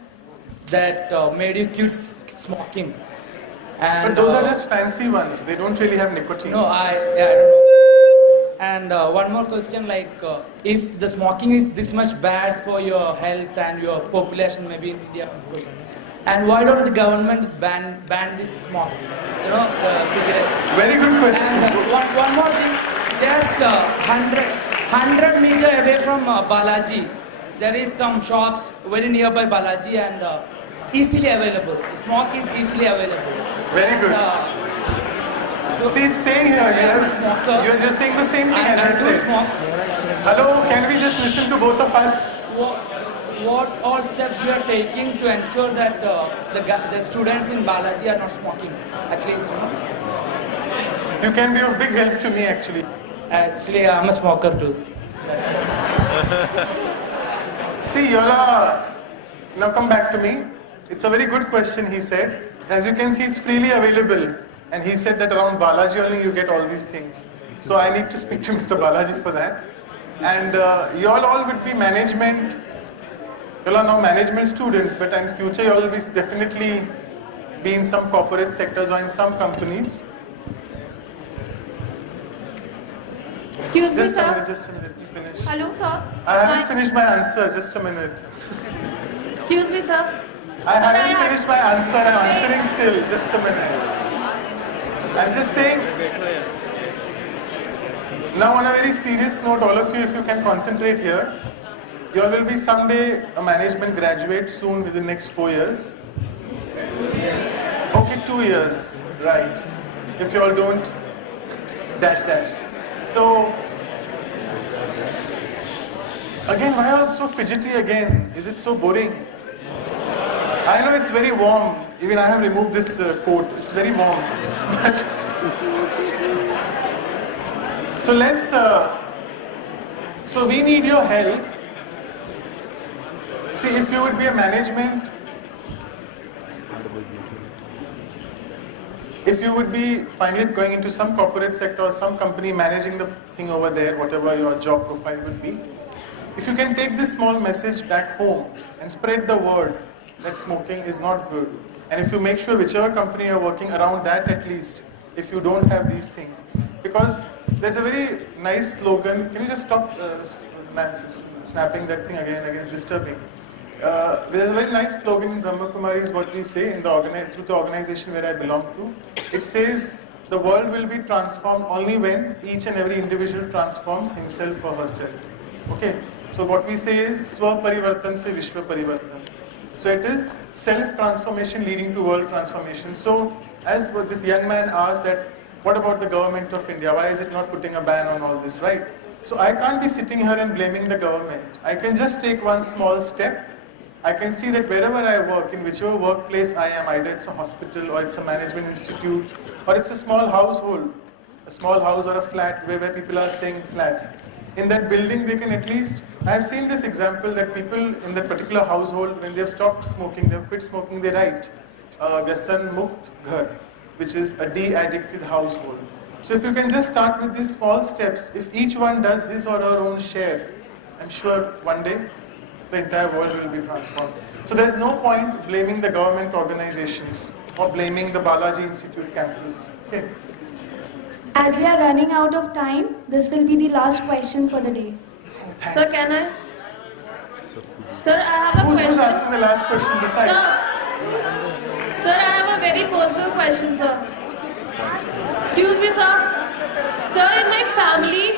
that made you quit smoking? And, but those are just fancy ones. They don't really have nicotine. No, I don't know. And one more question, like, if the smoking is this much bad for your health and your population, maybe in India, and why don't the government ban this smoke? You know, the cigarette. Very good question. And one more thing, just 100 meter away from Balaji, there is some shops very nearby Balaji and easily available. Smoke is easily available. Very good. So see, it's saying here, you're just saying the same thing as I said. Smoke. Hello, can we just listen to both of us? What all steps you are taking to ensure that the students in Balaji are not smoking, at least, you know? You can be of big help to me, actually. Actually, I'm a smoker too. See, Yola, now come back to me. It's a very good question, he said. As you can see, it's freely available. And he said that around Balaji only you get all these things. So I need to speak to Mr. Balaji for that. And you all would be management. You all are now management students, but in future you all will be definitely be in some corporate sectors or in some companies. Excuse me, Just a sir. minute, just a minute. Let me finish. Hello, sir. I haven't finished my answer. Just a minute. Excuse me, sir. I haven't finished my answer. I'm answering still. Just a minute. I'm just saying. Now, on a very serious note, all of you, if you can concentrate here, you all will be someday a management graduate soon within the next 4 years. Okay, 2 years, right? If you all don't dash. So, again, why are you so fidgety again? Is it so boring? I know it's very warm. Even I have removed this coat. It's very warm. But so let's. So we need your help. See, if you would be a management, if you would be finally going into some corporate sector or some company managing the thing over there, whatever your job profile would be, if you can take this small message back home and spread the word that smoking is not good, And if you make sure whichever company you're working around that at least, if you don't have these things. Because there's a very nice slogan. Can you just stop snapping that thing again? It's disturbing. There's a very nice slogan in Brahma Kumari is what we say in the organization where I belong to. It says, the world will be transformed only when each and every individual transforms himself or herself. Okay? So what we say is, Swa Parivartan se Vishwa Parivartan. So it is self-transformation leading to world transformation. So as this young man asked that, what about the government of India? Why is it not putting a ban on all this, right? So I can't be sitting here and blaming the government. I can just take one small step. I can see that wherever I work, in whichever workplace I am, either it's a hospital or it's a management institute, or it's a small household, a small house or a flat where people are staying in flats. In that building, they can at least, I've seen this example that people in that particular household, when they've stopped smoking, they've quit smoking, they write, Vyasan Mukt Ghar, which is a de-addicted household. So if you can just start with these small steps, if each one does his or her own share, I'm sure one day the entire world will be transformed. So there's no point blaming the government organizations or blaming the Balaji Institute campus. Okay. As we are running out of time, this will be the last question for the day. Sir, can I? Sir, I have a Who's question. asking the last question? Decide. Sir, I have a very personal question, sir. Excuse me, sir. Sir, in my family,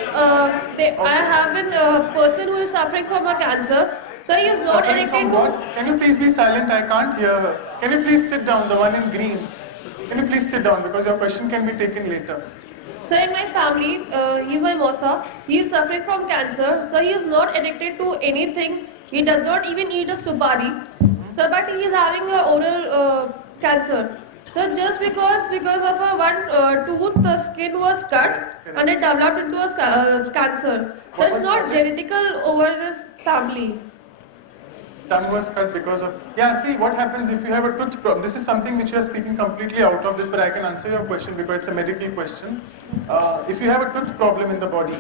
I have a person who is suffering from a cancer. Sir, he is not Suffering addicted from to... what? Can you please be silent? I can't hear her. Can you please sit down, the one in green? Can you please sit down because your question can be taken later. Sir, in my family, he is my mosa. He is suffering from cancer. Sir, he is not addicted to anything. He does not even eat a supari. Sir, but he is having a oral cancer. Sir, just because of a one tooth, the skin was cut and it developed into a cancer. So it's not genetical over his family. Tongue was cut because of... Yeah, see what happens if you have a tooth problem. This is something which you are speaking completely out of this, but I can answer your question because it's a medical question. If you have a tooth problem in the body,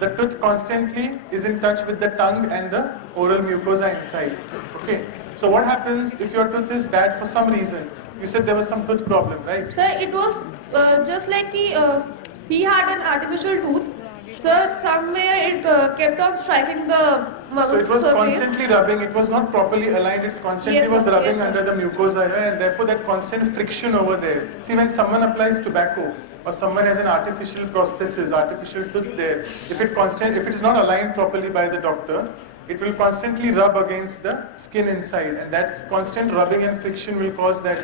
the tooth constantly is in touch with the tongue and the oral mucosa inside. Okay. So what happens if your tooth is bad for some reason? You said there was some tooth problem, right? Sir, it was just like he had an artificial tooth. Sir, somewhere it kept on striking the mouth So it was surface. constantly rubbing, it was not properly aligned, it constantly Yes, was sir. rubbing Yes, sir. under the mucosa here, and therefore that constant friction over there. See, when someone applies tobacco or someone has an artificial prosthesis, artificial tooth there, if it is not aligned properly by the doctor, it will constantly rub against the skin inside, and that constant rubbing and friction will cause that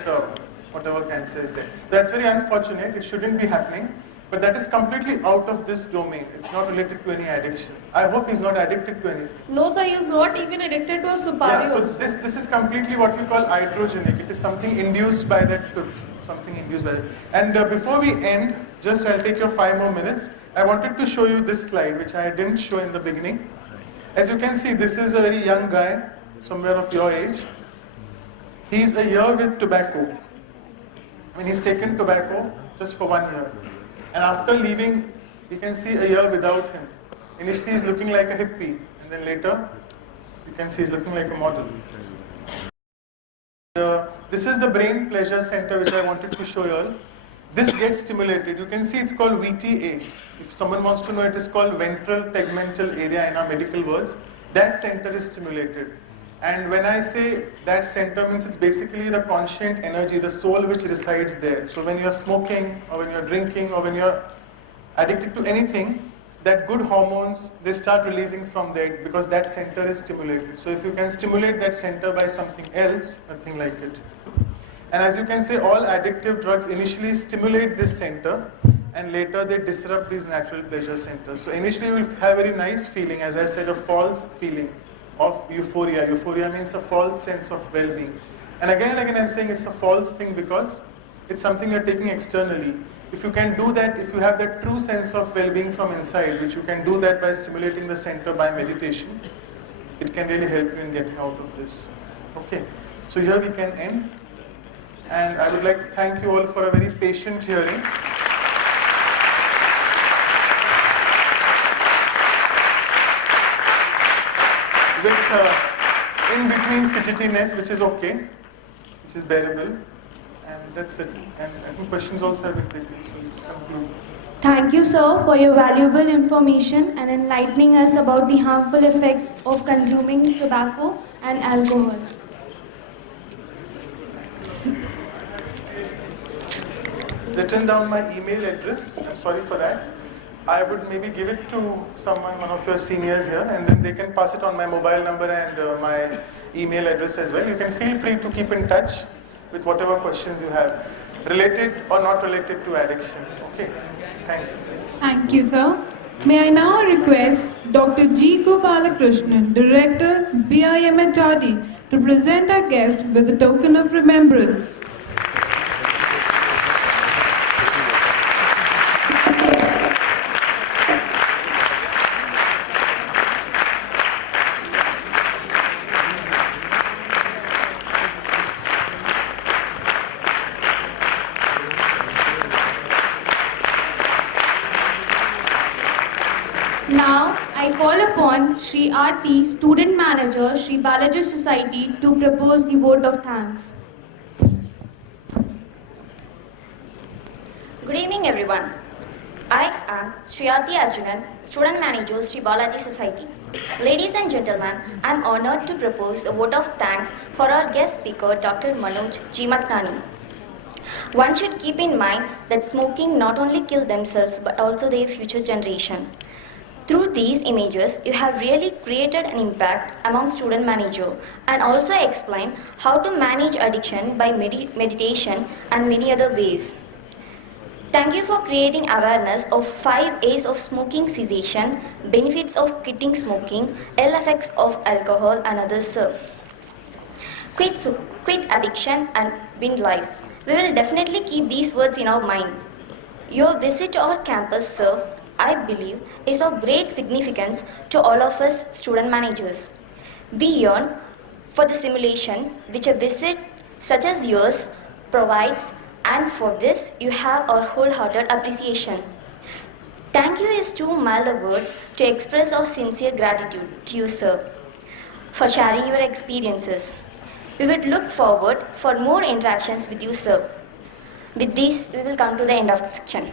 whatever cancer is there. That's very unfortunate, it shouldn't be happening. But that is completely out of this domain. It's not related to any addiction. I hope he's not addicted to anything. No, sir, he is not even addicted to a supari. Yeah, so also. this is completely what we call iatrogenic. It is something induced by that tooth. Something induced by that. And before we end, just I'll take your 5 more minutes. I wanted to show you this slide, which I didn't show in the beginning. As you can see, this is a very young guy, somewhere of your age. He's a year with tobacco. I mean, he's taken tobacco just for 1 year. And after leaving, you can see a year without him. Initially, he's looking like a hippie, and then later, you can see he's looking like a model. This is the brain pleasure center which I wanted to show you all. This gets stimulated. You can see it's called VTA. If someone wants to know, it is called ventral tegmental area in our medical words. That center is stimulated. And when I say that center, means it's basically the conscient energy, the soul which resides there. So when you're smoking, or when you're drinking, or when you're addicted to anything, that good hormones, they start releasing from there because that center is stimulated. So if you can stimulate that center by something else, nothing like it. And as you can say, all addictive drugs initially stimulate this center, and later they disrupt these natural pleasure centers. So initially you will have a very nice feeling, as I said, a false feeling of euphoria. Euphoria means a false sense of well-being. And again I'm saying it's a false thing because it's something you're taking externally. If you can do that, if you have that true sense of well-being from inside, which you can do that by stimulating the center by meditation, it can really help you in getting out of this. Okay, so here we can end. And I would like to thank you all for a very patient hearing. With in between fidgetiness, which is okay. which is bearable, and that's it. And I think questions also have been taken, so you conclude. Thank you, sir, for your valuable information and enlightening us about the harmful effects of consuming tobacco and alcohol. Written down my email address. I'm sorry for that. I would maybe give it to someone, one of your seniors here, and then they can pass it on my mobile number and my email address as well. You can feel free to keep in touch with whatever questions you have, related or not related to addiction. Okay, thanks. Thank you, sir. May I now request Dr. G. Gopalakrishnan, Director, BIMHRD, to present our guest with a token of remembrance. Now, I call upon Shri R.T., Student Manager, Shri Balaji Society, to propose the vote of thanks. Good evening, everyone. I am Shriyati Arjunan, Student Manager, Sri Balaji Society. Ladies and gentlemen, I am honored to propose a vote of thanks for our guest speaker, Dr. Manoj G. Maknani. One should keep in mind that smoking not only kills themselves but also their future generation. Through these images, you have really created an impact among student managers and also explained how to manage addiction by meditation and many other ways. Thank you for creating awareness of 5 A's of smoking cessation, benefits of quitting smoking, ill effects of alcohol and others, sir. Quit addiction and win life. We will definitely keep these words in our mind. Your visit to our campus, sir, I believe, is of great significance to all of us student managers. We yearn for the simulation which a visit such as yours provides, and for this you have our wholehearted appreciation. Thank you is too mild a word to express our sincere gratitude to you, sir, for sharing your experiences. We would look forward for more interactions with you, sir. With this, we will come to the end of the section.